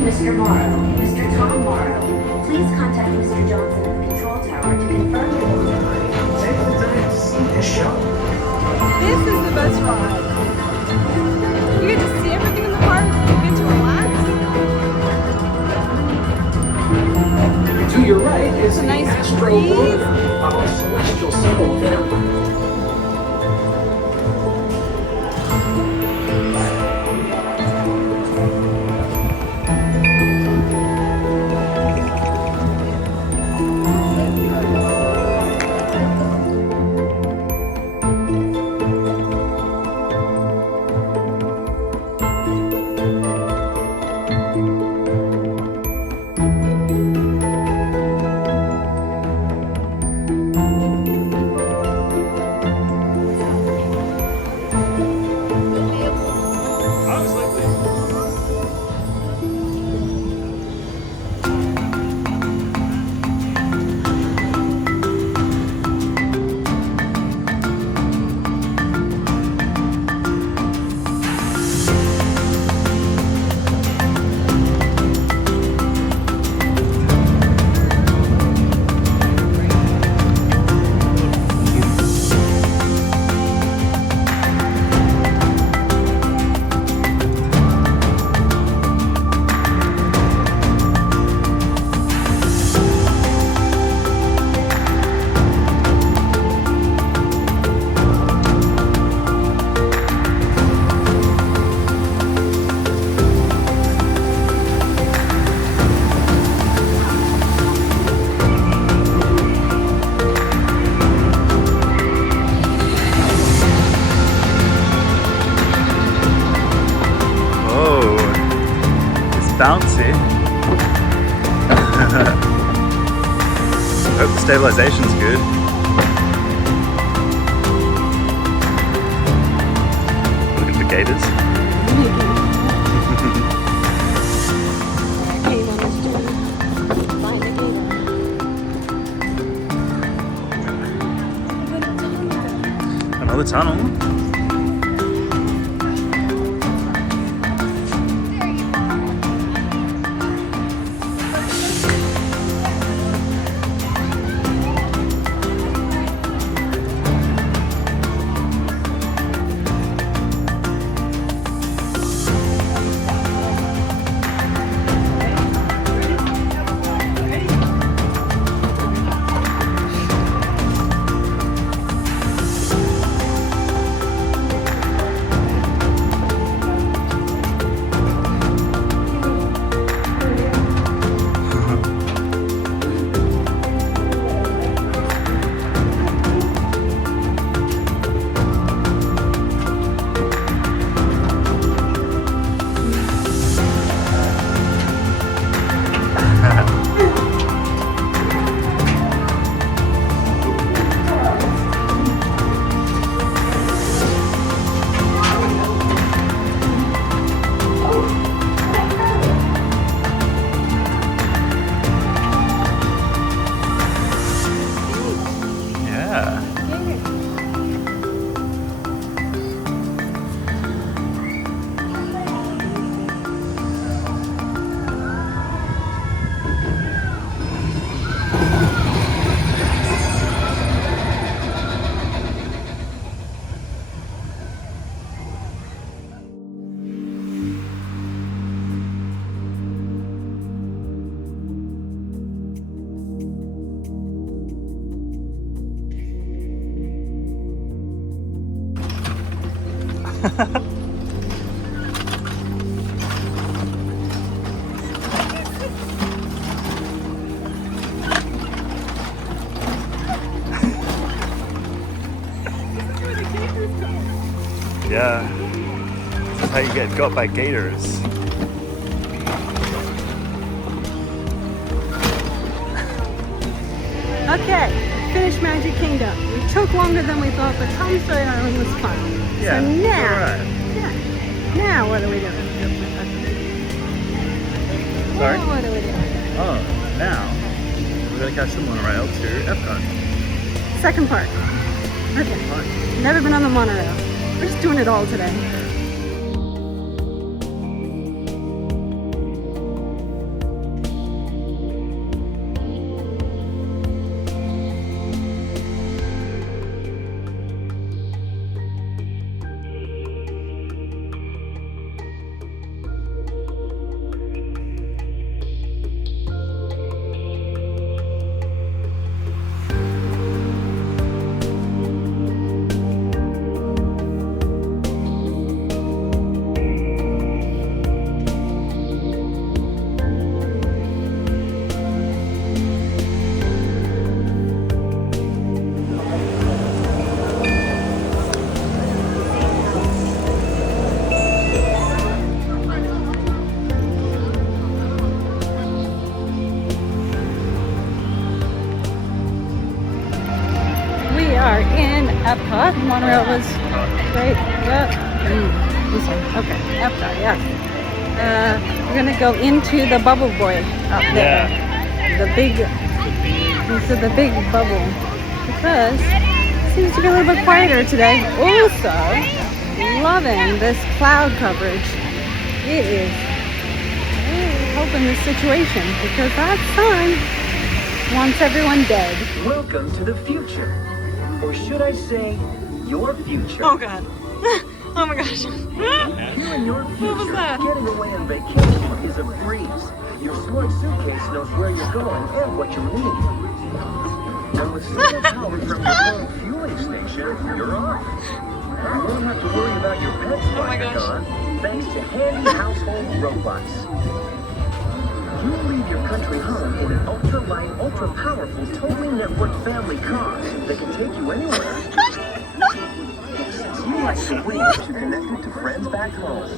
Mr. Morrow, Mr. Tom Morrow, please contact Mr. Johnson at the control tower to confirm your order. Take the time to see this show. This is the best ride. You get to see everything in the park, you get to relax. To your right is a the nice Astro breeze. Rover, our celestial symbol of Enterprise. stabilization's good. Looking for gators. Another tunnel. Yeah, that's how you get got by gators. Okay, finished Magic Kingdom. We took longer than we thought, but Tom Sawyer Island was fun. Yeah, so now, alright. now what are we doing? Sorry? Now what are we doing? Oh, now we're gonna catch the monorail to Epcot. Second part. Okay. Never been on the monorail. We're just doing it all today. are in Epcot. Monorail was right up. This one. Okay, Epcot, yes. We're gonna go into the bubble boy up there. The big, the big bubble. Because it seems to be a little bit quieter today. Also, loving this cloud coverage. It is really helping the situation because that sun wants everyone dead. Welcome to the future. Or should I say, your future. Oh god. Oh my gosh. Here in your future, What was that? getting away on vacation is a breeze. Your smart suitcase knows where you're going and what you need. And with solar power from your home fueling station, you're off. You won't have to worry about your pets while you're gone, thanks to handy household robots. You leave your country home in an ultra-light, ultra-powerful, totally networked family car that can take you anywhere. Since you like to win, you're connected to friends back home.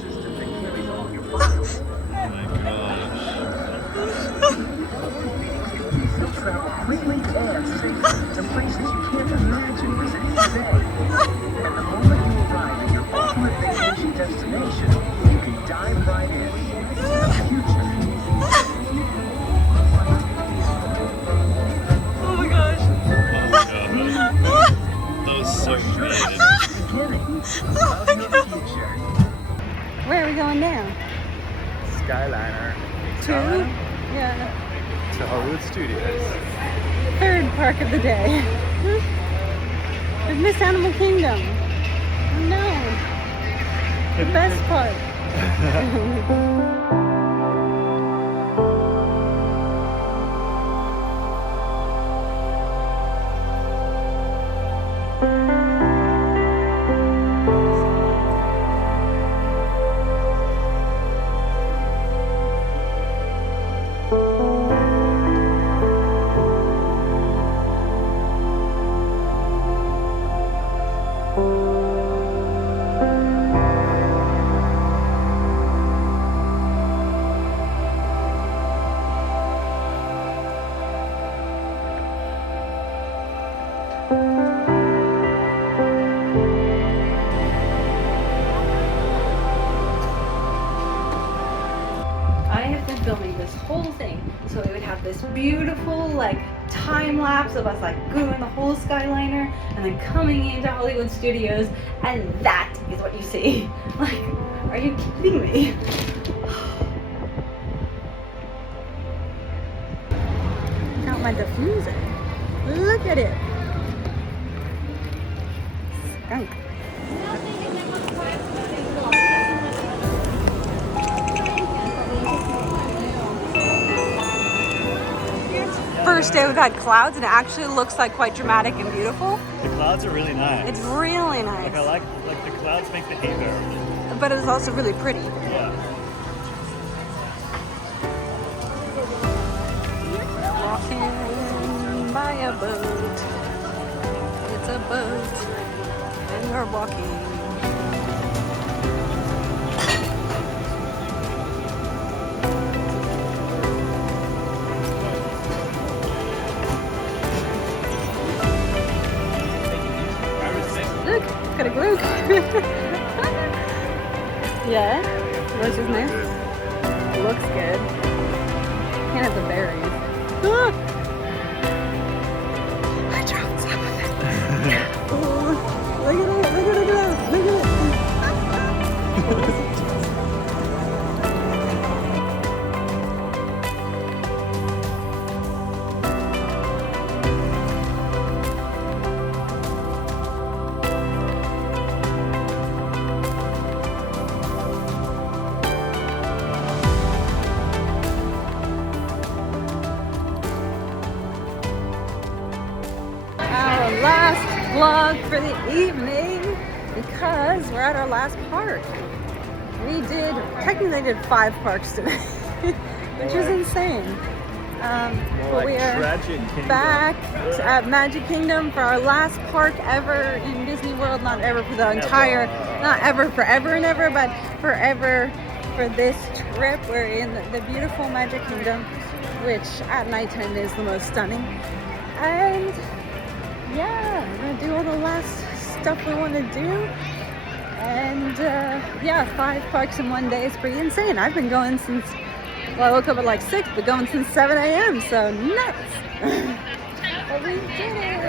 travel quickly and safely to places you can't imagine visiting today. And the moment you arrive at your ultimate vacation destination, you can dive right in to the future. Oh my gosh. That was so weird. Oh my God. Where are we going now? Skyliner. To? Yeah. To Hollywood Studios. Third park of the day. We've missed Animal Kingdom. Oh no. The best part. Filming this whole thing so we would have this beautiful like time lapse of us like going the whole Skyliner and then coming into Hollywood Studios, and that is what you see. Like, are you kidding me? Got my diffuser. Look at it. Skunk. First day we've had clouds and it actually looks like quite dramatic and beautiful. The clouds are really nice. It's really nice. Like I like the clouds make the hay bearable. But it's also really pretty. Yeah. Walking by a boat. It's a boat and we're walking. Look, got a glue. Yeah, which is nice. Looks good. Can't have the berries. Ah! I dropped some of it. Oh, look at it, look at it, look at it. Last vlog for the evening because we're at our last park. Technically did 5 parks today, which is insane. But we are back at Magic Kingdom for our last park ever in Disney World. Not ever for the entire, not ever forever and ever, but forever for this trip. We're in the beautiful Magic Kingdom, which at nighttime is the most stunning. And yeah, we're gonna do all the last stuff we want to do. And yeah, 5 parks in one day is pretty insane. I've been going since, well, I woke up at like 6, but going since 7 a.m. So nuts. But we did it.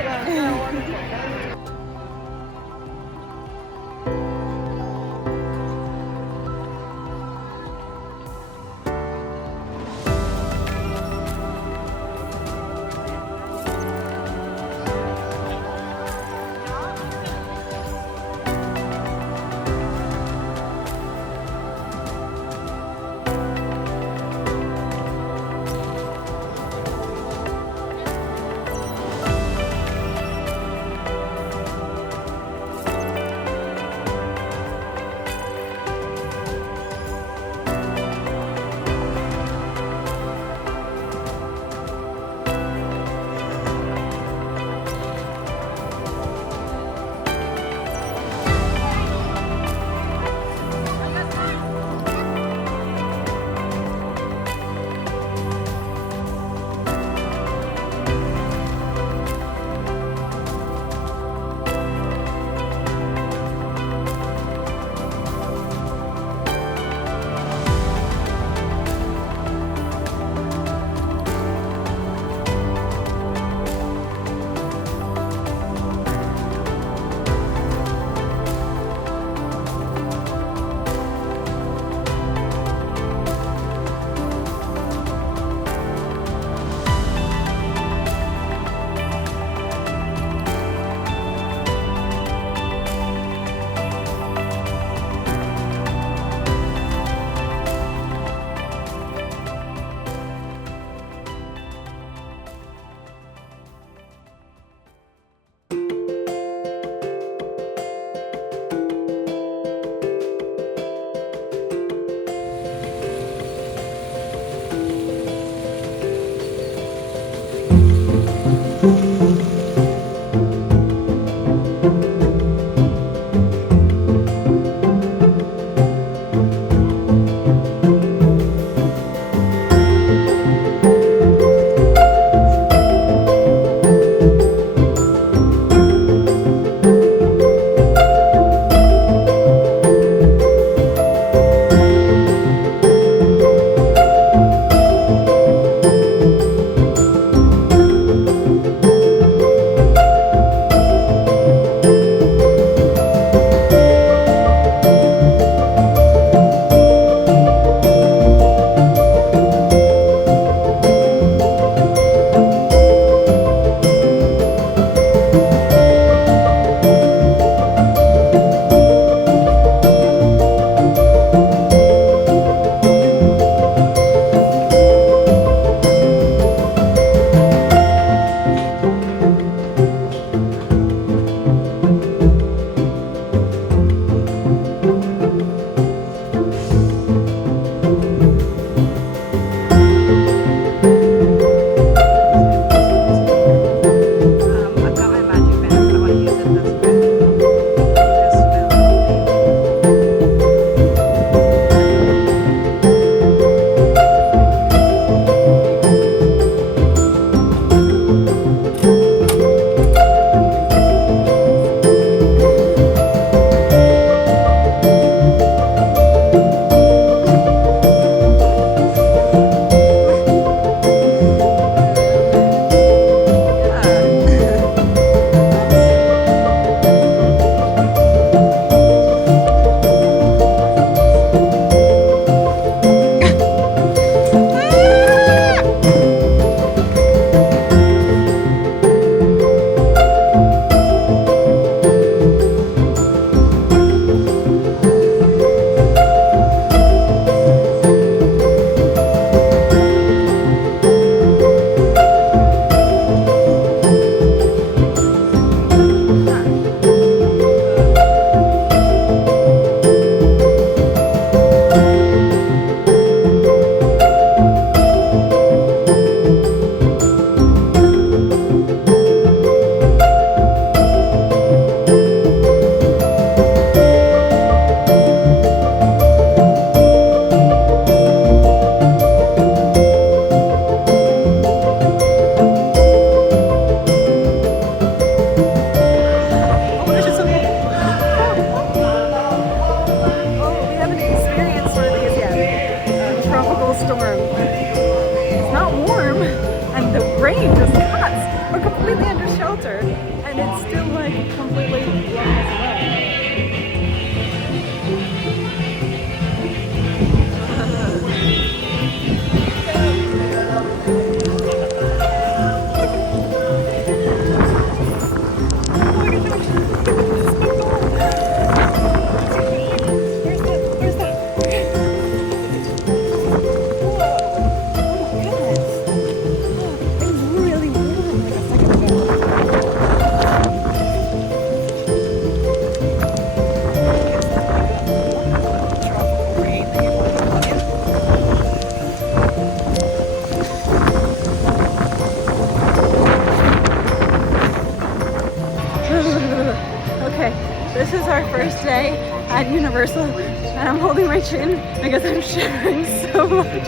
Okay, this is our first day at Universal, and I'm holding my chin because I'm shivering so much.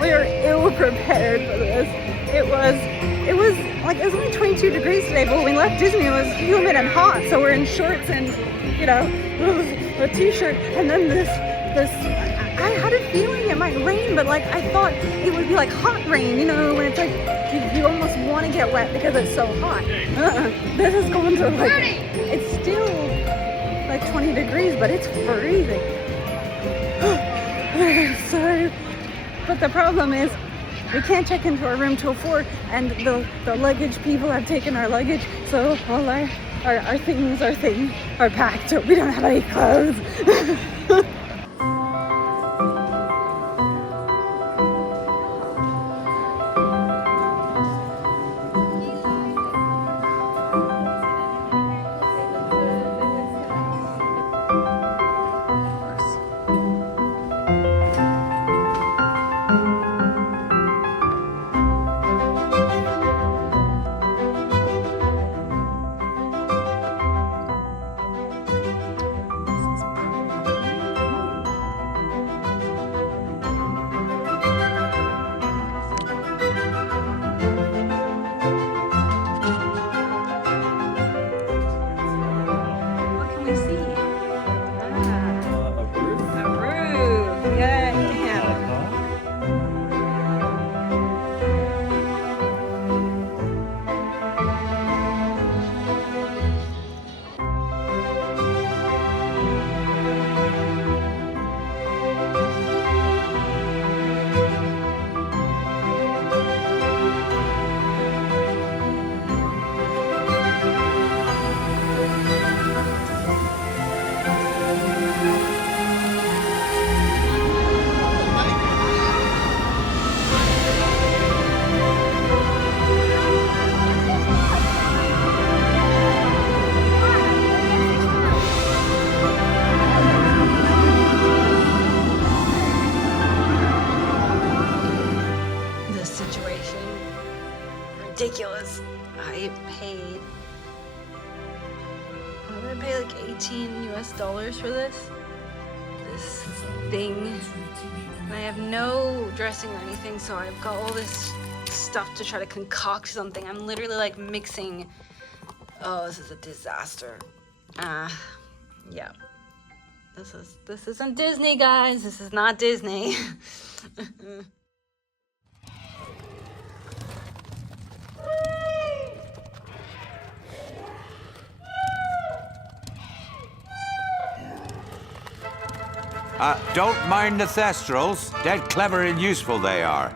We are ill prepared for this. It was only 22 degrees today, but when we left Disney it was humid and hot, so we're in shorts and, you know, a t-shirt, and then this I had a feeling it might rain, but like I thought it would be like hot rain, you know, when it's like you almost want to get wet because it's so hot. This is going to like, it's still like 20 degrees, but it's freezing. Sorry. But the problem is we can't check into our room till 4, and the luggage people have taken our luggage, so all our things are packed, so we don't have any clothes. Ridiculous. I paid like $18 for this thing. And I have no dressing or anything, so I've got all this stuff to try to concoct something. I'm literally like mixing. Oh, this is a disaster. Yeah. This isn't Disney, guys. This is not Disney. Don't mind the Thestrals. Dead clever and useful they are.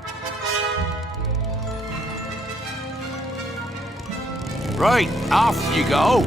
Right, off you go.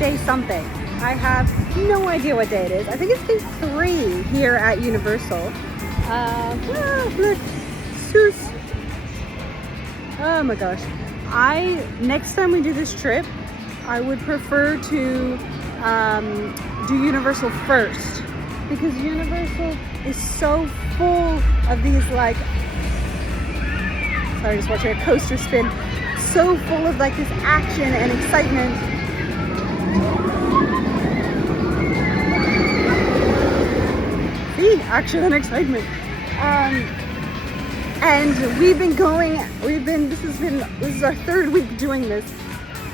Day something. I have no idea what day it is. I think it's day 3 here at Universal. Look, Seuss. Oh my gosh. Next time we do this trip, I would prefer to do Universal first, because Universal is so full of these, like, sorry, just watching a coaster spin, so full of like this action and excitement. See, action and excitement. And this is our 3rd week doing this,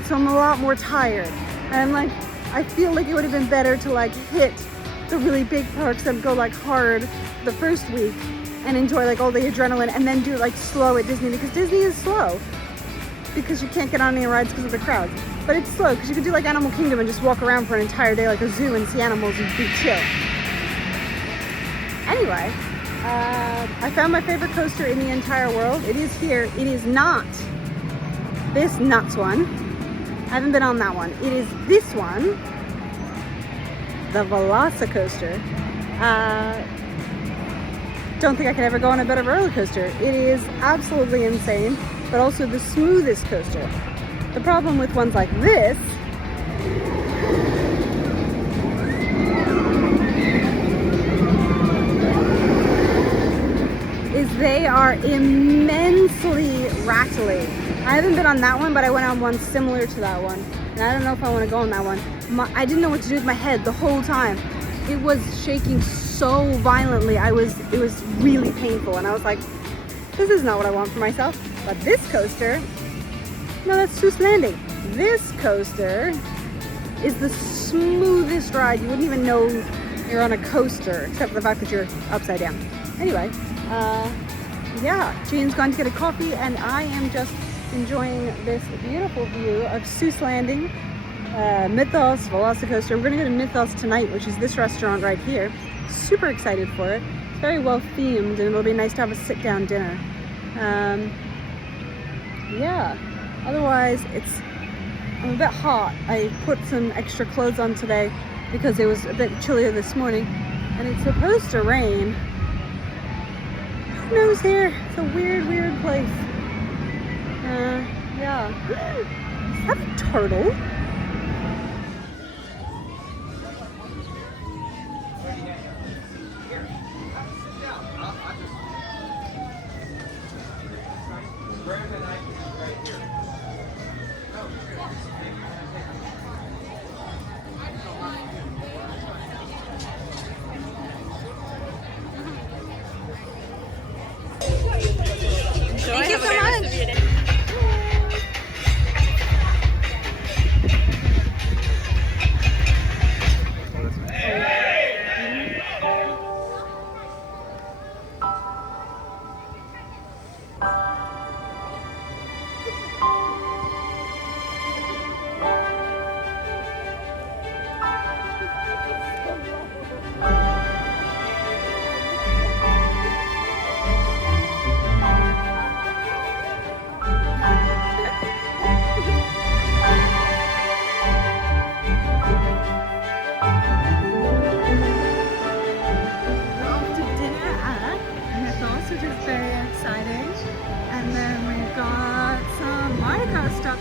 so I'm a lot more tired. And like, I feel like it would have been better to like hit the really big parks and go like hard the first week, and enjoy like all the adrenaline and then do like slow at Disney, because Disney is slow because you can't get on any rides because of the crowds. But it's slow because you could do like Animal Kingdom and just walk around for an entire day like a zoo and see animals and be chill. Anyway, I found my favorite coaster in the entire world. It is here. It is not this nuts one. I haven't been on that one. It is this one, the Velocicoaster. Don't think I could ever go on a better roller coaster. It is absolutely insane, but also the smoothest coaster. The problem with ones like this is they are immensely rattly. I haven't been on that one, but I went on one similar to that one. And I don't know if I want to go on that one. I didn't know what to do with my head the whole time. It was shaking so violently. It was really painful. And I was like, this is not what I want for myself. But this coaster, no, that's Seuss Landing. This coaster is the smoothest ride. You wouldn't even know you're on a coaster, except for the fact that you're upside down. Anyway, yeah, Jane's gone to get a coffee, and I am just enjoying this beautiful view of Seuss Landing, Mythos, Velocicoaster. We're gonna go to Mythos tonight, which is this restaurant right here. Super excited for it. It's very well themed, and it'll be nice to have a sit-down dinner. Yeah, otherwise I'm a bit hot. I put some extra clothes on today because it was a bit chillier this morning, and it's supposed to rain. Who knows here? It's a weird, weird place. Yeah. Is that a turtle? Thank you so much.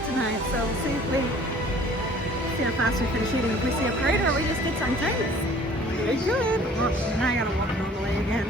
Tonight, so we'll see how fast we finish eating. If we see a parade, or we just get some drinks. Very good. Well, now I gotta walk normally again.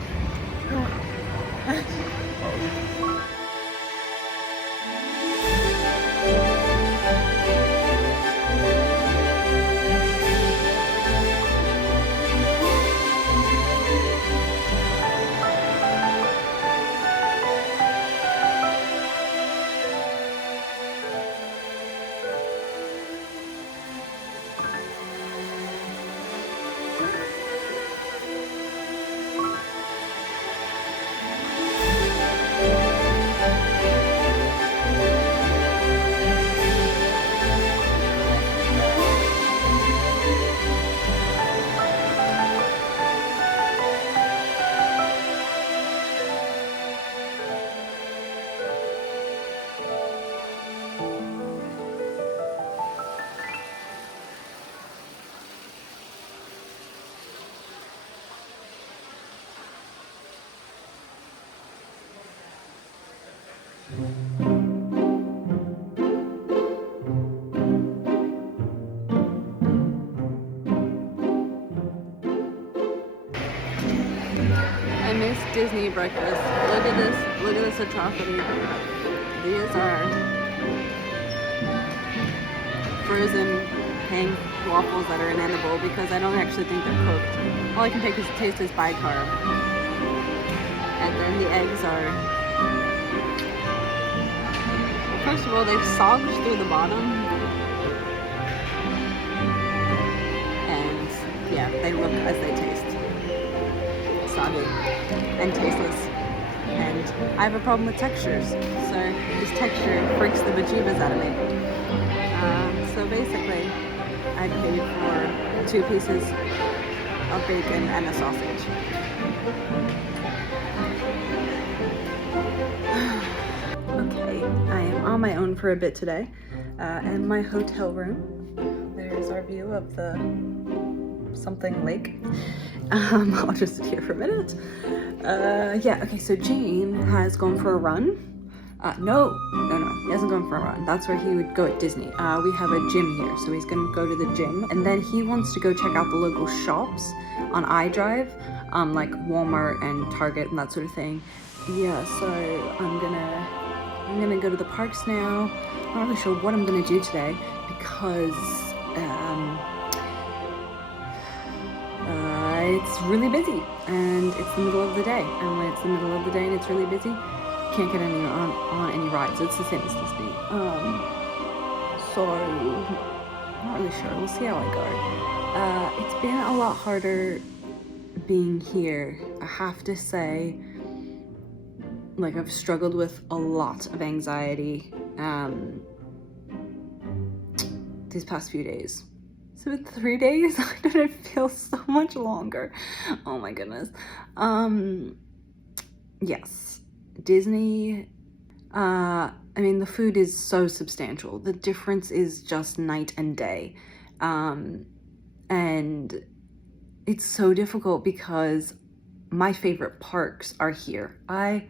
I miss Disney breakfast. Look at this atrocity. These are frozen hang waffles that are inedible because I don't actually think they're cooked. All I can taste is bicarb. And then the eggs are, first of all, they've sogged through the bottom. And yeah, they look as they taste. Soggy and tasteless. and I have a problem with textures, so this texture freaks the bejeebas out of me. So basically, I paid for 2 pieces of bacon and a sausage. Okay, I am on my own for a bit today, and my hotel room. There's our view of the something lake. I'll just sit here for a minute. Yeah, okay, so Jane has gone for a run. No, he hasn't gone for a run. That's where he would go at Disney. We have a gym here, so he's gonna go to the gym, and then he wants to go check out the local shops on iDrive, like Walmart and Target and that sort of thing. Yeah, so I'm gonna go to the parks now. I'm not really sure what I'm gonna do today because it's really busy and it's the middle of the day, and when it's the middle of the day and it's really busy, can't get any on any rides. It's the same as Disney. So I'm not really sure. We'll see how I go. It's been a lot harder being here, I have to say. Like, I've struggled with a lot of anxiety these past few days. So 3 days, I don't feel so much longer. Oh my goodness. Yes, Disney, I mean, the food is so substantial. The difference is just night and day. And it's so difficult because my favorite parks are here. I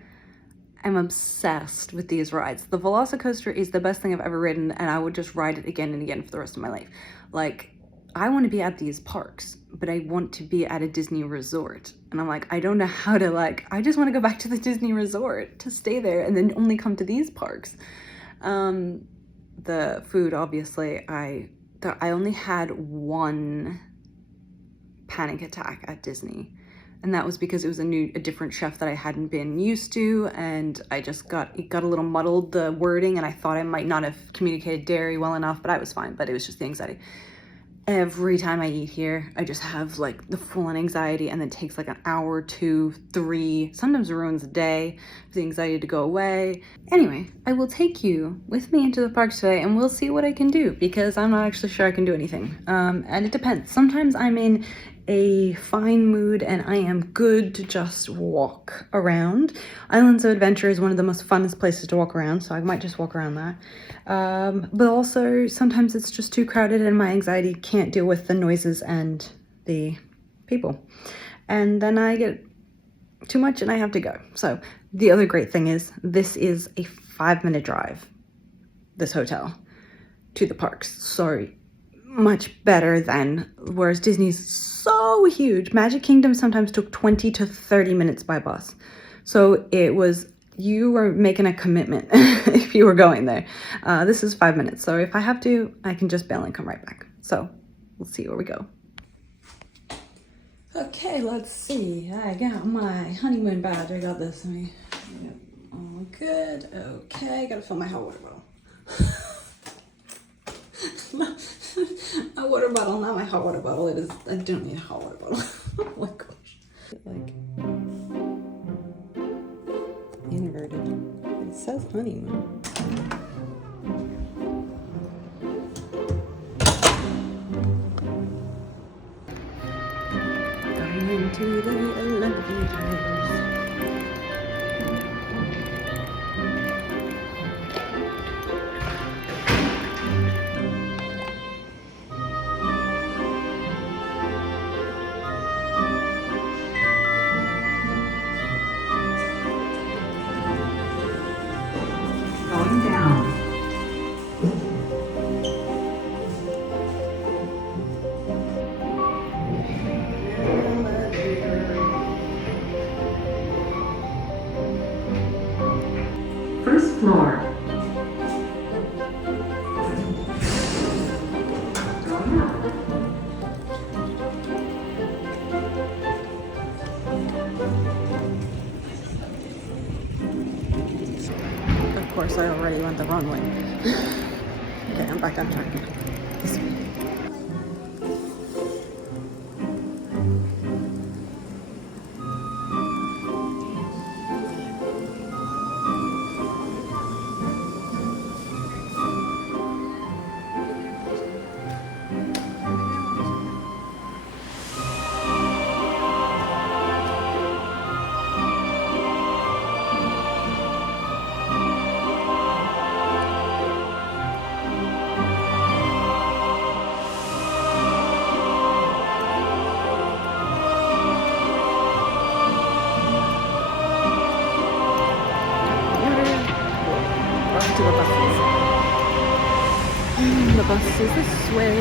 am obsessed with these rides. The Velocicoaster is the best thing I've ever ridden, and I would just ride it again and again for the rest of my life. Like, I want to be at these parks, but I want to be at a Disney resort. And I'm like, I don't know how to, like, I just want to go back to the Disney resort to stay there and then only come to these parks. The food, obviously, I only had one panic attack at Disney. And that was because it was a different chef that I hadn't been used to, and it got a little muddled, the wording, and I thought I might not have communicated dairy well enough, but I was fine, but it was just the anxiety. Every time I eat here, I just have like the full-on anxiety, and then it takes like an hour, 2, 3, sometimes it ruins a day for the anxiety to go away. Anyway, I will take you with me into the parks today, and we'll see what I can do, because I'm not actually sure I can do anything. And it depends. Sometimes I'm in a fine mood and I am good to just walk around. Islands of Adventure is one of the most funnest places to walk around, so I might just walk around that. But also sometimes it's just too crowded and my anxiety can't deal with the noises and the people. And then I get too much and I have to go. So the other great thing is this is a 5-minute drive, this hotel, to the parks. So much better than, whereas Disney's so huge. Magic Kingdom sometimes took 20 to 30 minutes by bus. So it was, you were making a commitment if you were going there. This is 5 minutes. So if I have to, I can just bail and come right back. So we'll see where we go. Okay, let's see. I got my honeymoon badge. I got this. All good. Okay, gotta fill my hot water bottle. My water bottle, not my hot water bottle. It is, I don't need a hot water bottle. Oh my gosh. Like, inverted. It says honeymoon. Going to the elevators. First floor. Of course, I already went the wrong way. Okay, I'm back on track now. This way. Welcome to the buses. The bus is this way.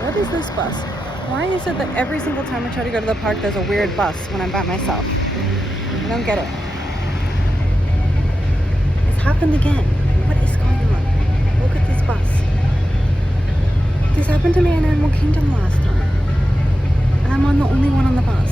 What is this bus? Why is it that every single time I try to go to the park, there's a weird bus when I'm by myself? I don't get it. It's happened again. What is going on? Look at this bus. This happened to me in Animal Kingdom last time. And I'm the only one on the bus.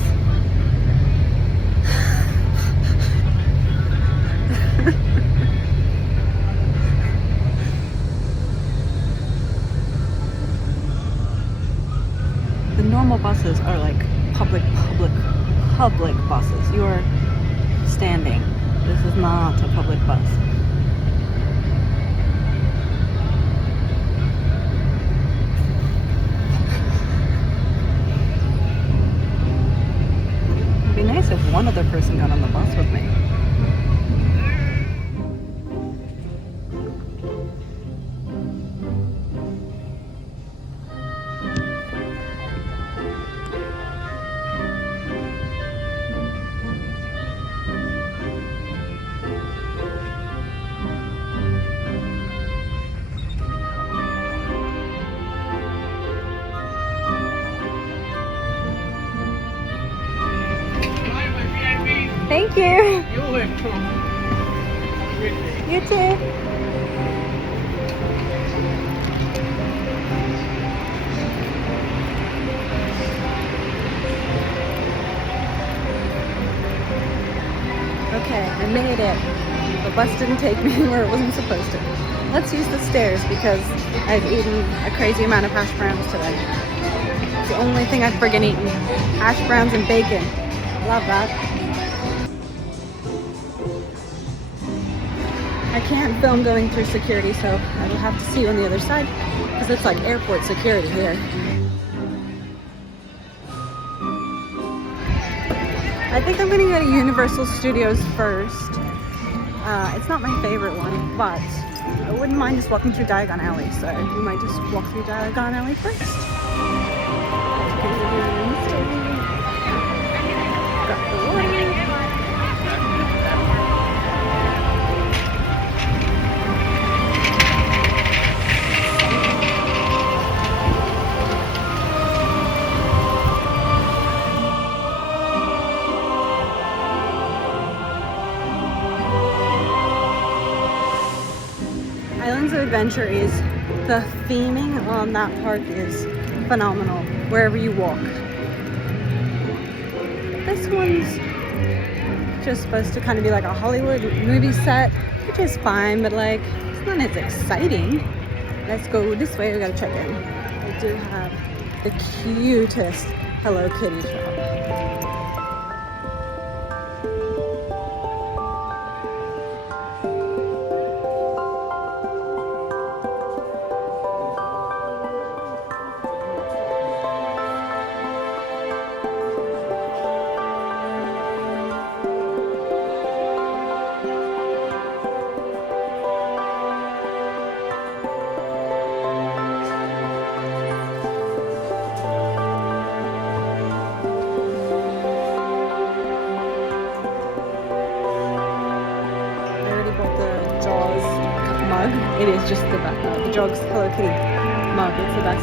The normal buses are like public buses. You're standing. This is not a public bus. It'd be nice if one other person got on the bus with me. Thank you. You're welcome. You too. Okay, I made it. The bus didn't take me where it wasn't supposed to. Let's use the stairs because I've eaten a crazy amount of hash browns today. It's the only thing I've friggin' eaten. Hash browns and bacon. Love that. I can't film going through security, so I will have to see you on the other side because it's like airport security here. I think I'm gonna go to Universal Studios first. It's not my favorite one, but I wouldn't mind just walking through Diagon Alley, so we might just walk through Diagon Alley first. Got the water. Islands of Adventure is, the theming on that park is phenomenal, wherever you walk. This one's just supposed to kind of be like a Hollywood movie set, which is fine, but like, it's not as exciting. Let's go this way, we gotta check in. I do have the cutest Hello Kitty shop. It is just the best. The Jog's Hello Kitty mug, it's the best.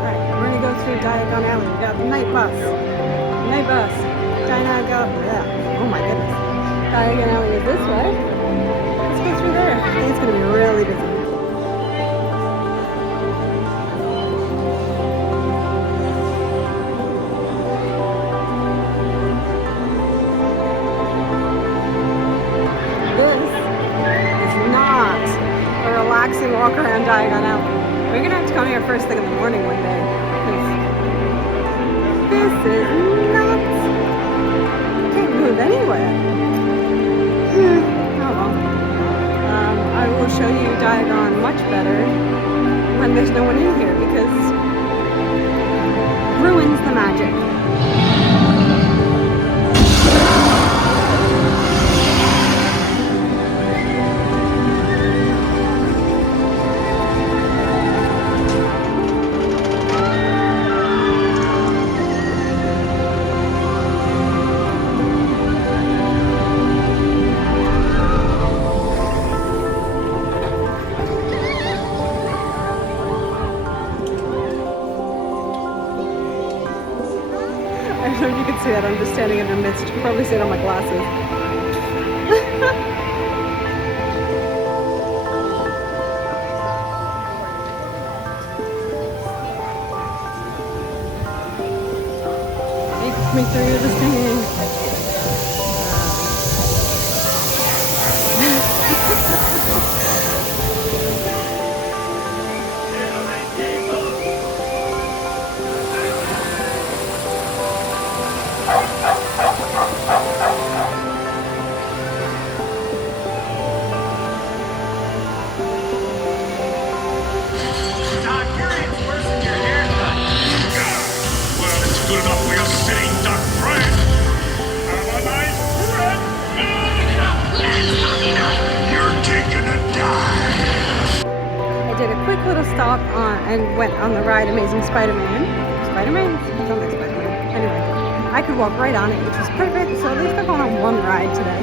Alright, we're gonna go through Diagon Alley. We got the night bus. Diagon, yeah. Oh my goodness. Diagon Alley is this way. Let's go through there. I think it's gonna be really busy. Walk around Diagon Alley. We're gonna have to come here first thing in the morning one day. This is nuts. Can't move anywhere. Oh well. I will show you Diagon much better when there's no one in here because ruins the magic. too bad I'm just standing in their midst. You can probably see it on my glasses. Takes me through the thing. Good enough for your sitting duck friend. Have a nice trip. You're taking a dive. I did a quick little stop and went on the ride Amazing Spider-Man. Spider-Man? It's not like Spider-Man. Anyway, I could walk right on it, which was perfect. So at least I've gone on one ride today.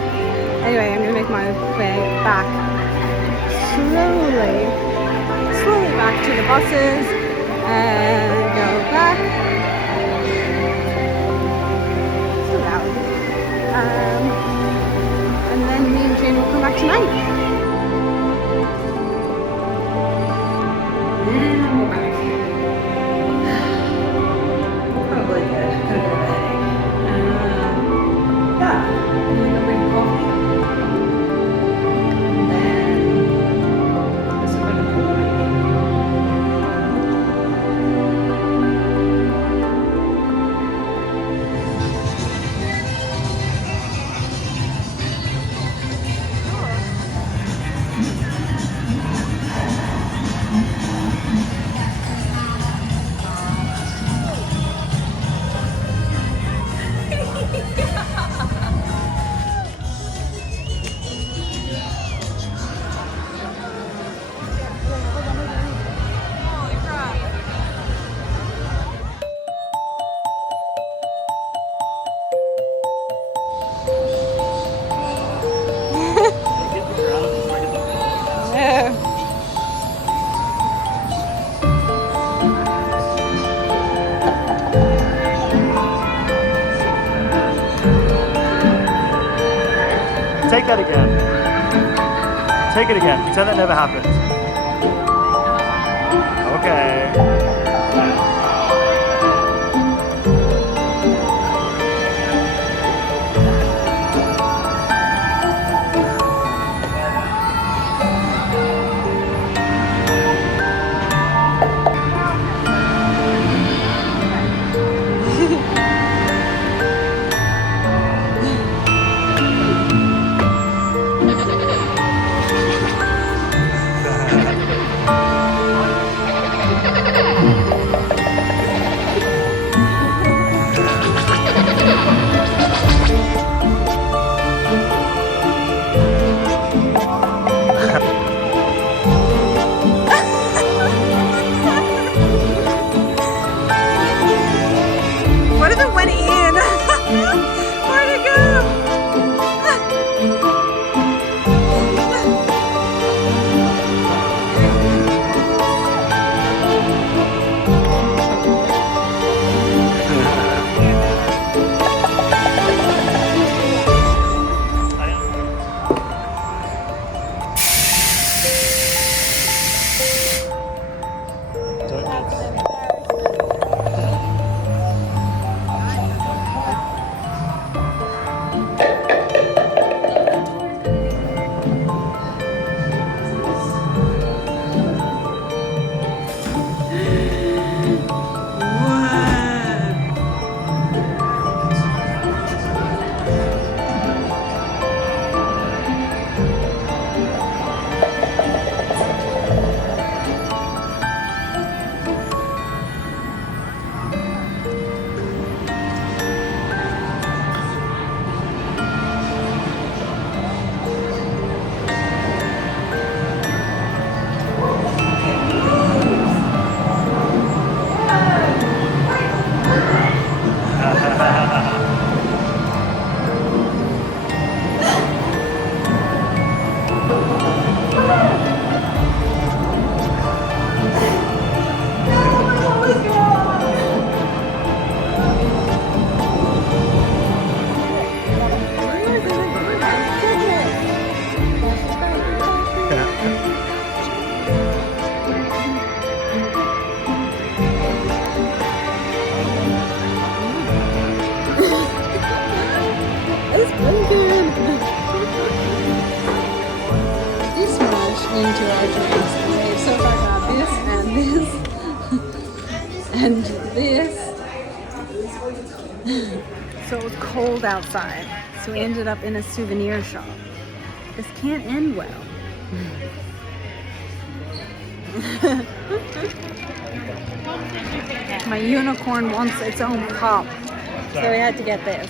Anyway, I'm gonna make my way back slowly back to the buses and go back. And then me and Jane will come back tonight. And we're back. Probably good. Gonna go to bed. Yeah. I'm gonna bring coffee. And then this is gonna be Take that again. Take it again. Pretend that never happened. Okay. and this. So it was cold outside, so we ended up in a souvenir shop. This can't end well. My unicorn wants its own cup, so we had to get this.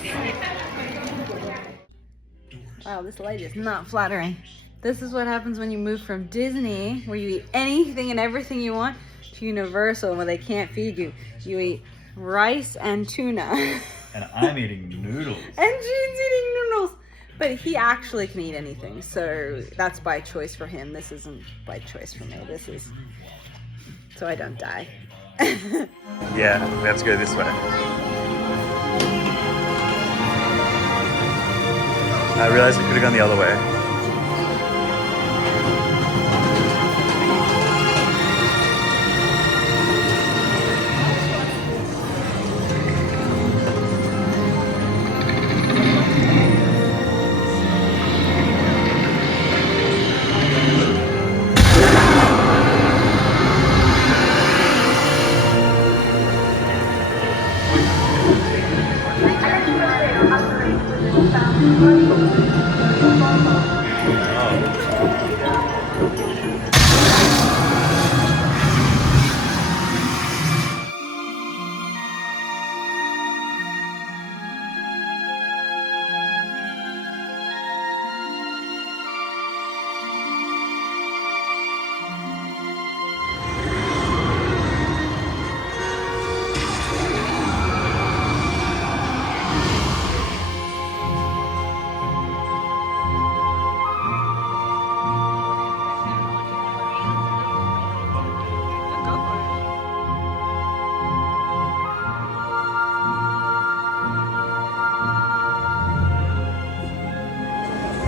Wow, this light is not flattering. This is what happens when you move from Disney, where you eat anything and everything you want, to Universal, where they can't feed you. You eat rice and tuna. And I'm eating noodles. And Gene's eating noodles. But he actually can eat anything, so that's by choice for him. This isn't by choice for me. This is so I don't die. Yeah, we have to go this way. I realized we could have gone the other way.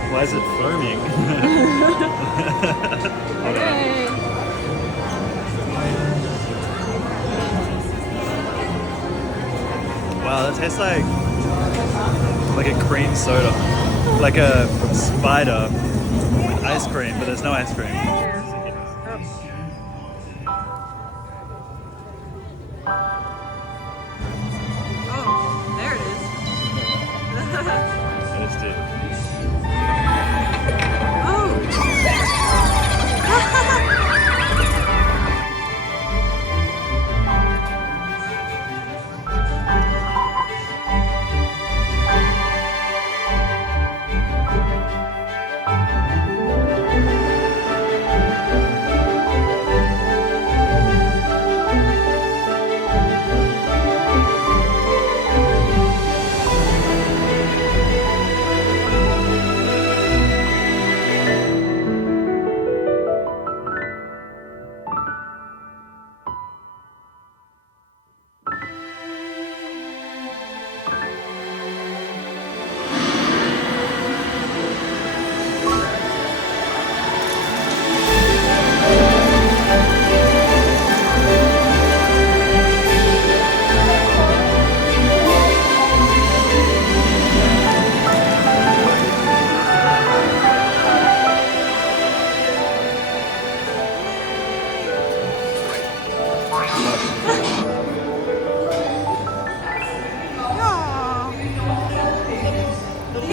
Why is it foaming? Okay. Wow, that tastes like a cream soda. Like a spider with ice cream, but there's no ice cream. Oh, there it is. Tasty.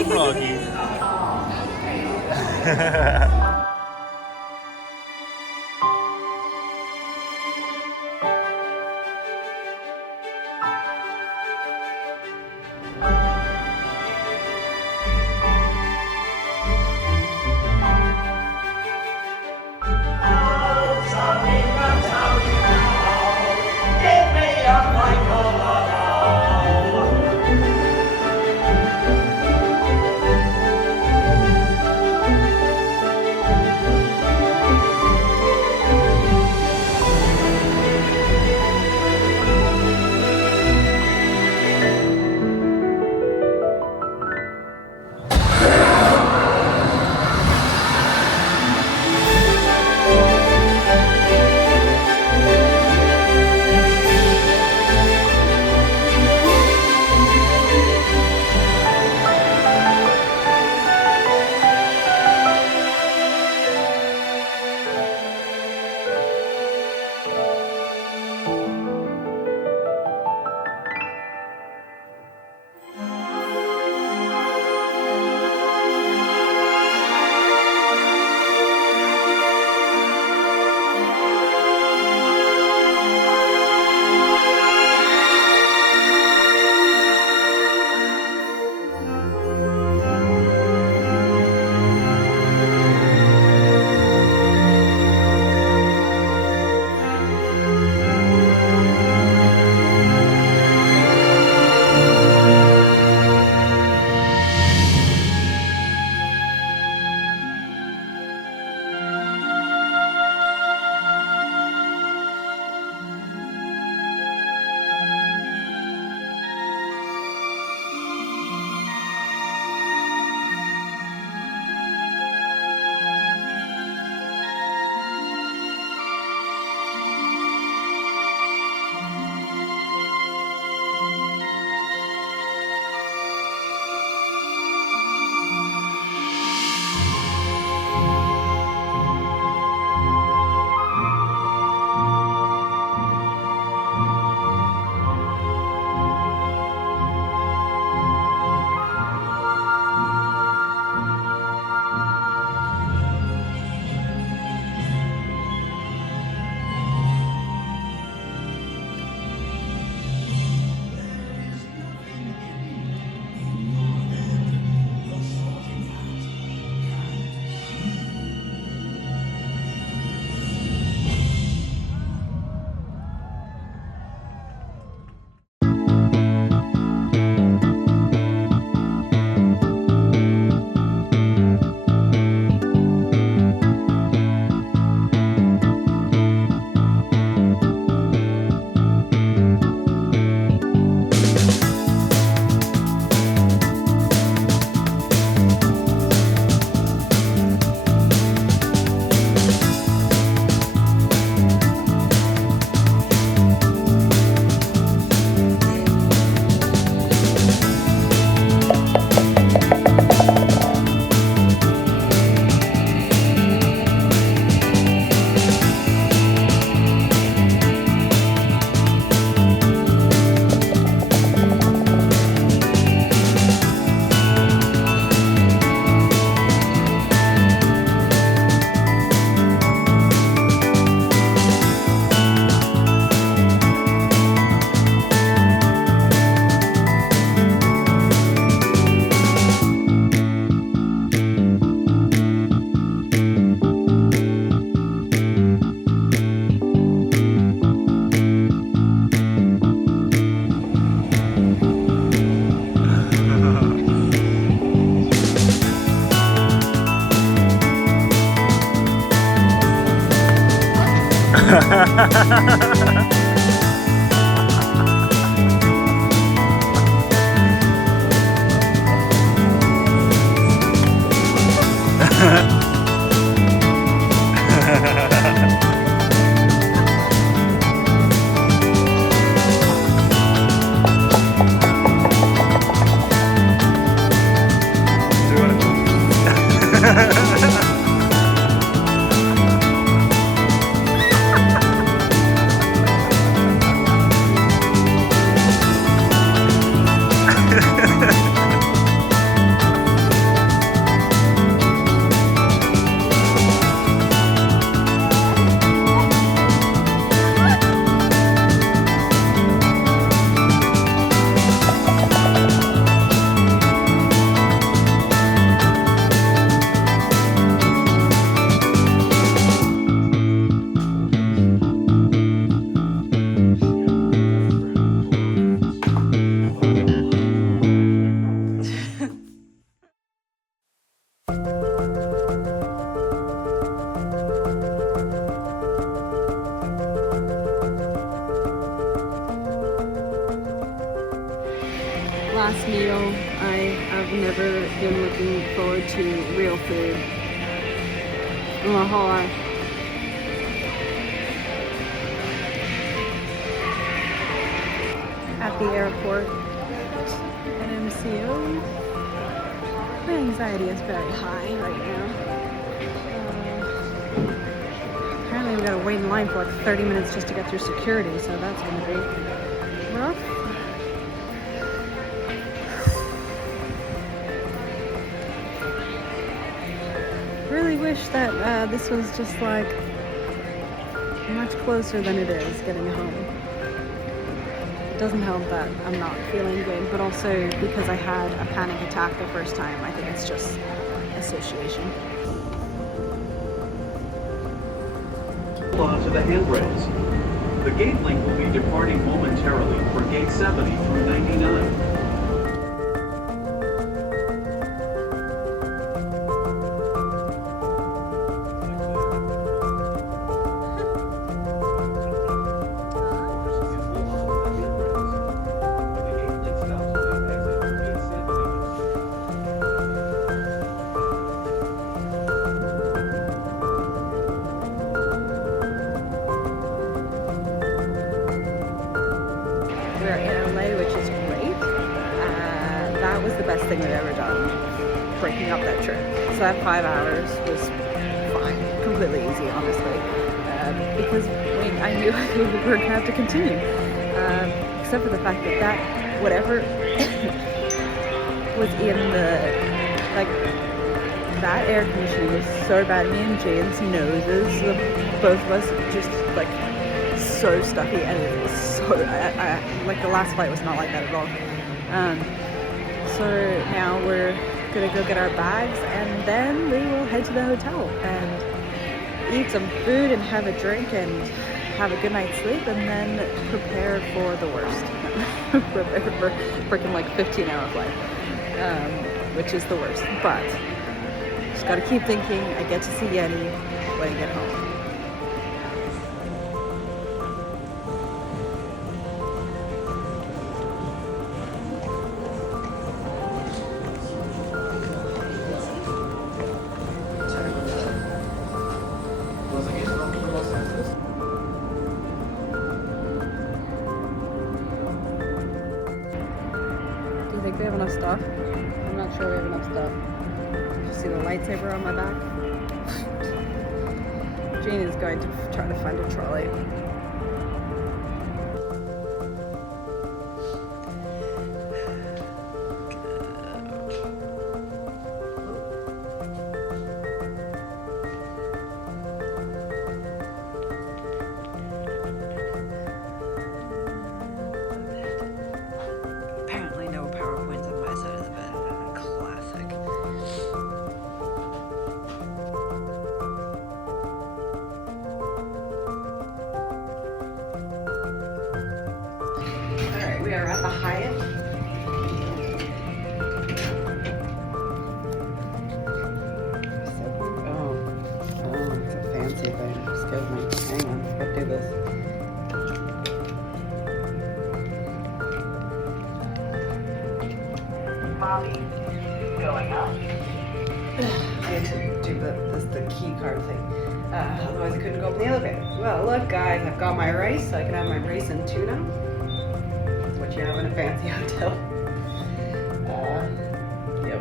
Froggy. Last meal. I have never been looking forward to real food in my whole life. At the airport at MCO. My anxiety is very high right now. Apparently we gotta wait in line for like 30 minutes just to get through security, so that's gonna be rough. Really wish that this was just like much closer than it is getting home. It doesn't help that I'm not feeling good, but also because I had a panic attack the first time, I think it's just association. Hold on to the handrails. The gate link will be departing momentarily for gate 70 through 99. We're in LA, which is great. That was the best thing we've ever done, breaking up that trip. So that 5 hours was fine, completely easy, honestly, because I knew we were gonna have to continue, except for the fact that whatever was in the, like, that air conditioning was so bad. Me and Jane's noses, both of us, just like so stuffy, and it was so, like the last flight was not like that at all. So now we're gonna go get our bags, and then we will head to the hotel and eat some food and have a drink and have a good night's sleep, and then prepare for the worst. Prepare for freaking like 15-hour flight, which is the worst. But just gotta keep thinking I get to see Yeti when I get home. Do you think we have enough stuff? I'm not sure we have enough stuff. You see the lightsaber on my back? Jane is going to try to find a trolley. Apparently no PowerPoints on my side of the bed. Classic. Alright, we are at the Hyatt. Oh, it's a fancy thing. Excuse me. Hang on, let's do this. Copy. Going up. I need to do the key card thing. Otherwise I couldn't go up in the elevator. Well, look guys, I've got my rice, so I can have my rice and tuna. That's what you have in a fancy hotel. Yep.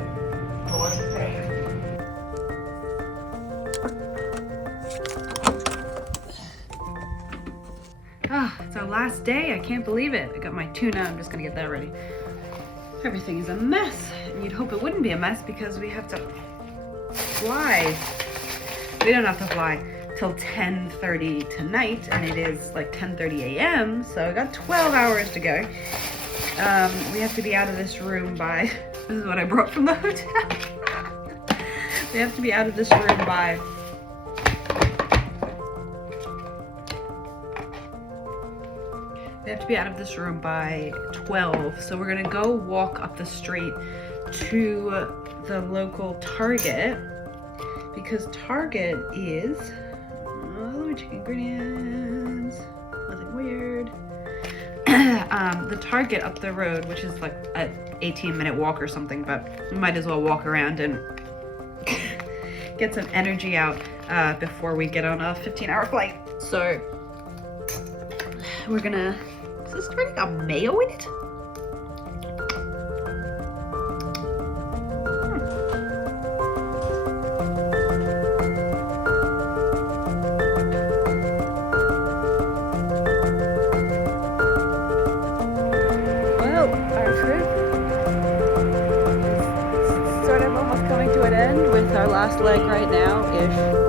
It's our last day. I can't believe it. I got my tuna. I'm just gonna get that ready. Everything is a mess. And you'd hope it wouldn't be a mess because we have to fly. We don't have to fly till 10:30 tonight, and it is like 10:30 a.m. So I got 12 hours to go. We have to be out of this room by, this is what I brought from the hotel. We have to be out of this room by We have to be out of this room by 12, so we're gonna go walk up the street to the local Target, because Target is, let me check ingredients, nothing weird. The Target up the road, which is like an 18-minute walk or something, but we might as well walk around and get some energy out before we get on a 15-hour flight. So we're gonna, is this already got mayo in it? Well, our trip is sort of almost coming to an end with our last leg right now-ish.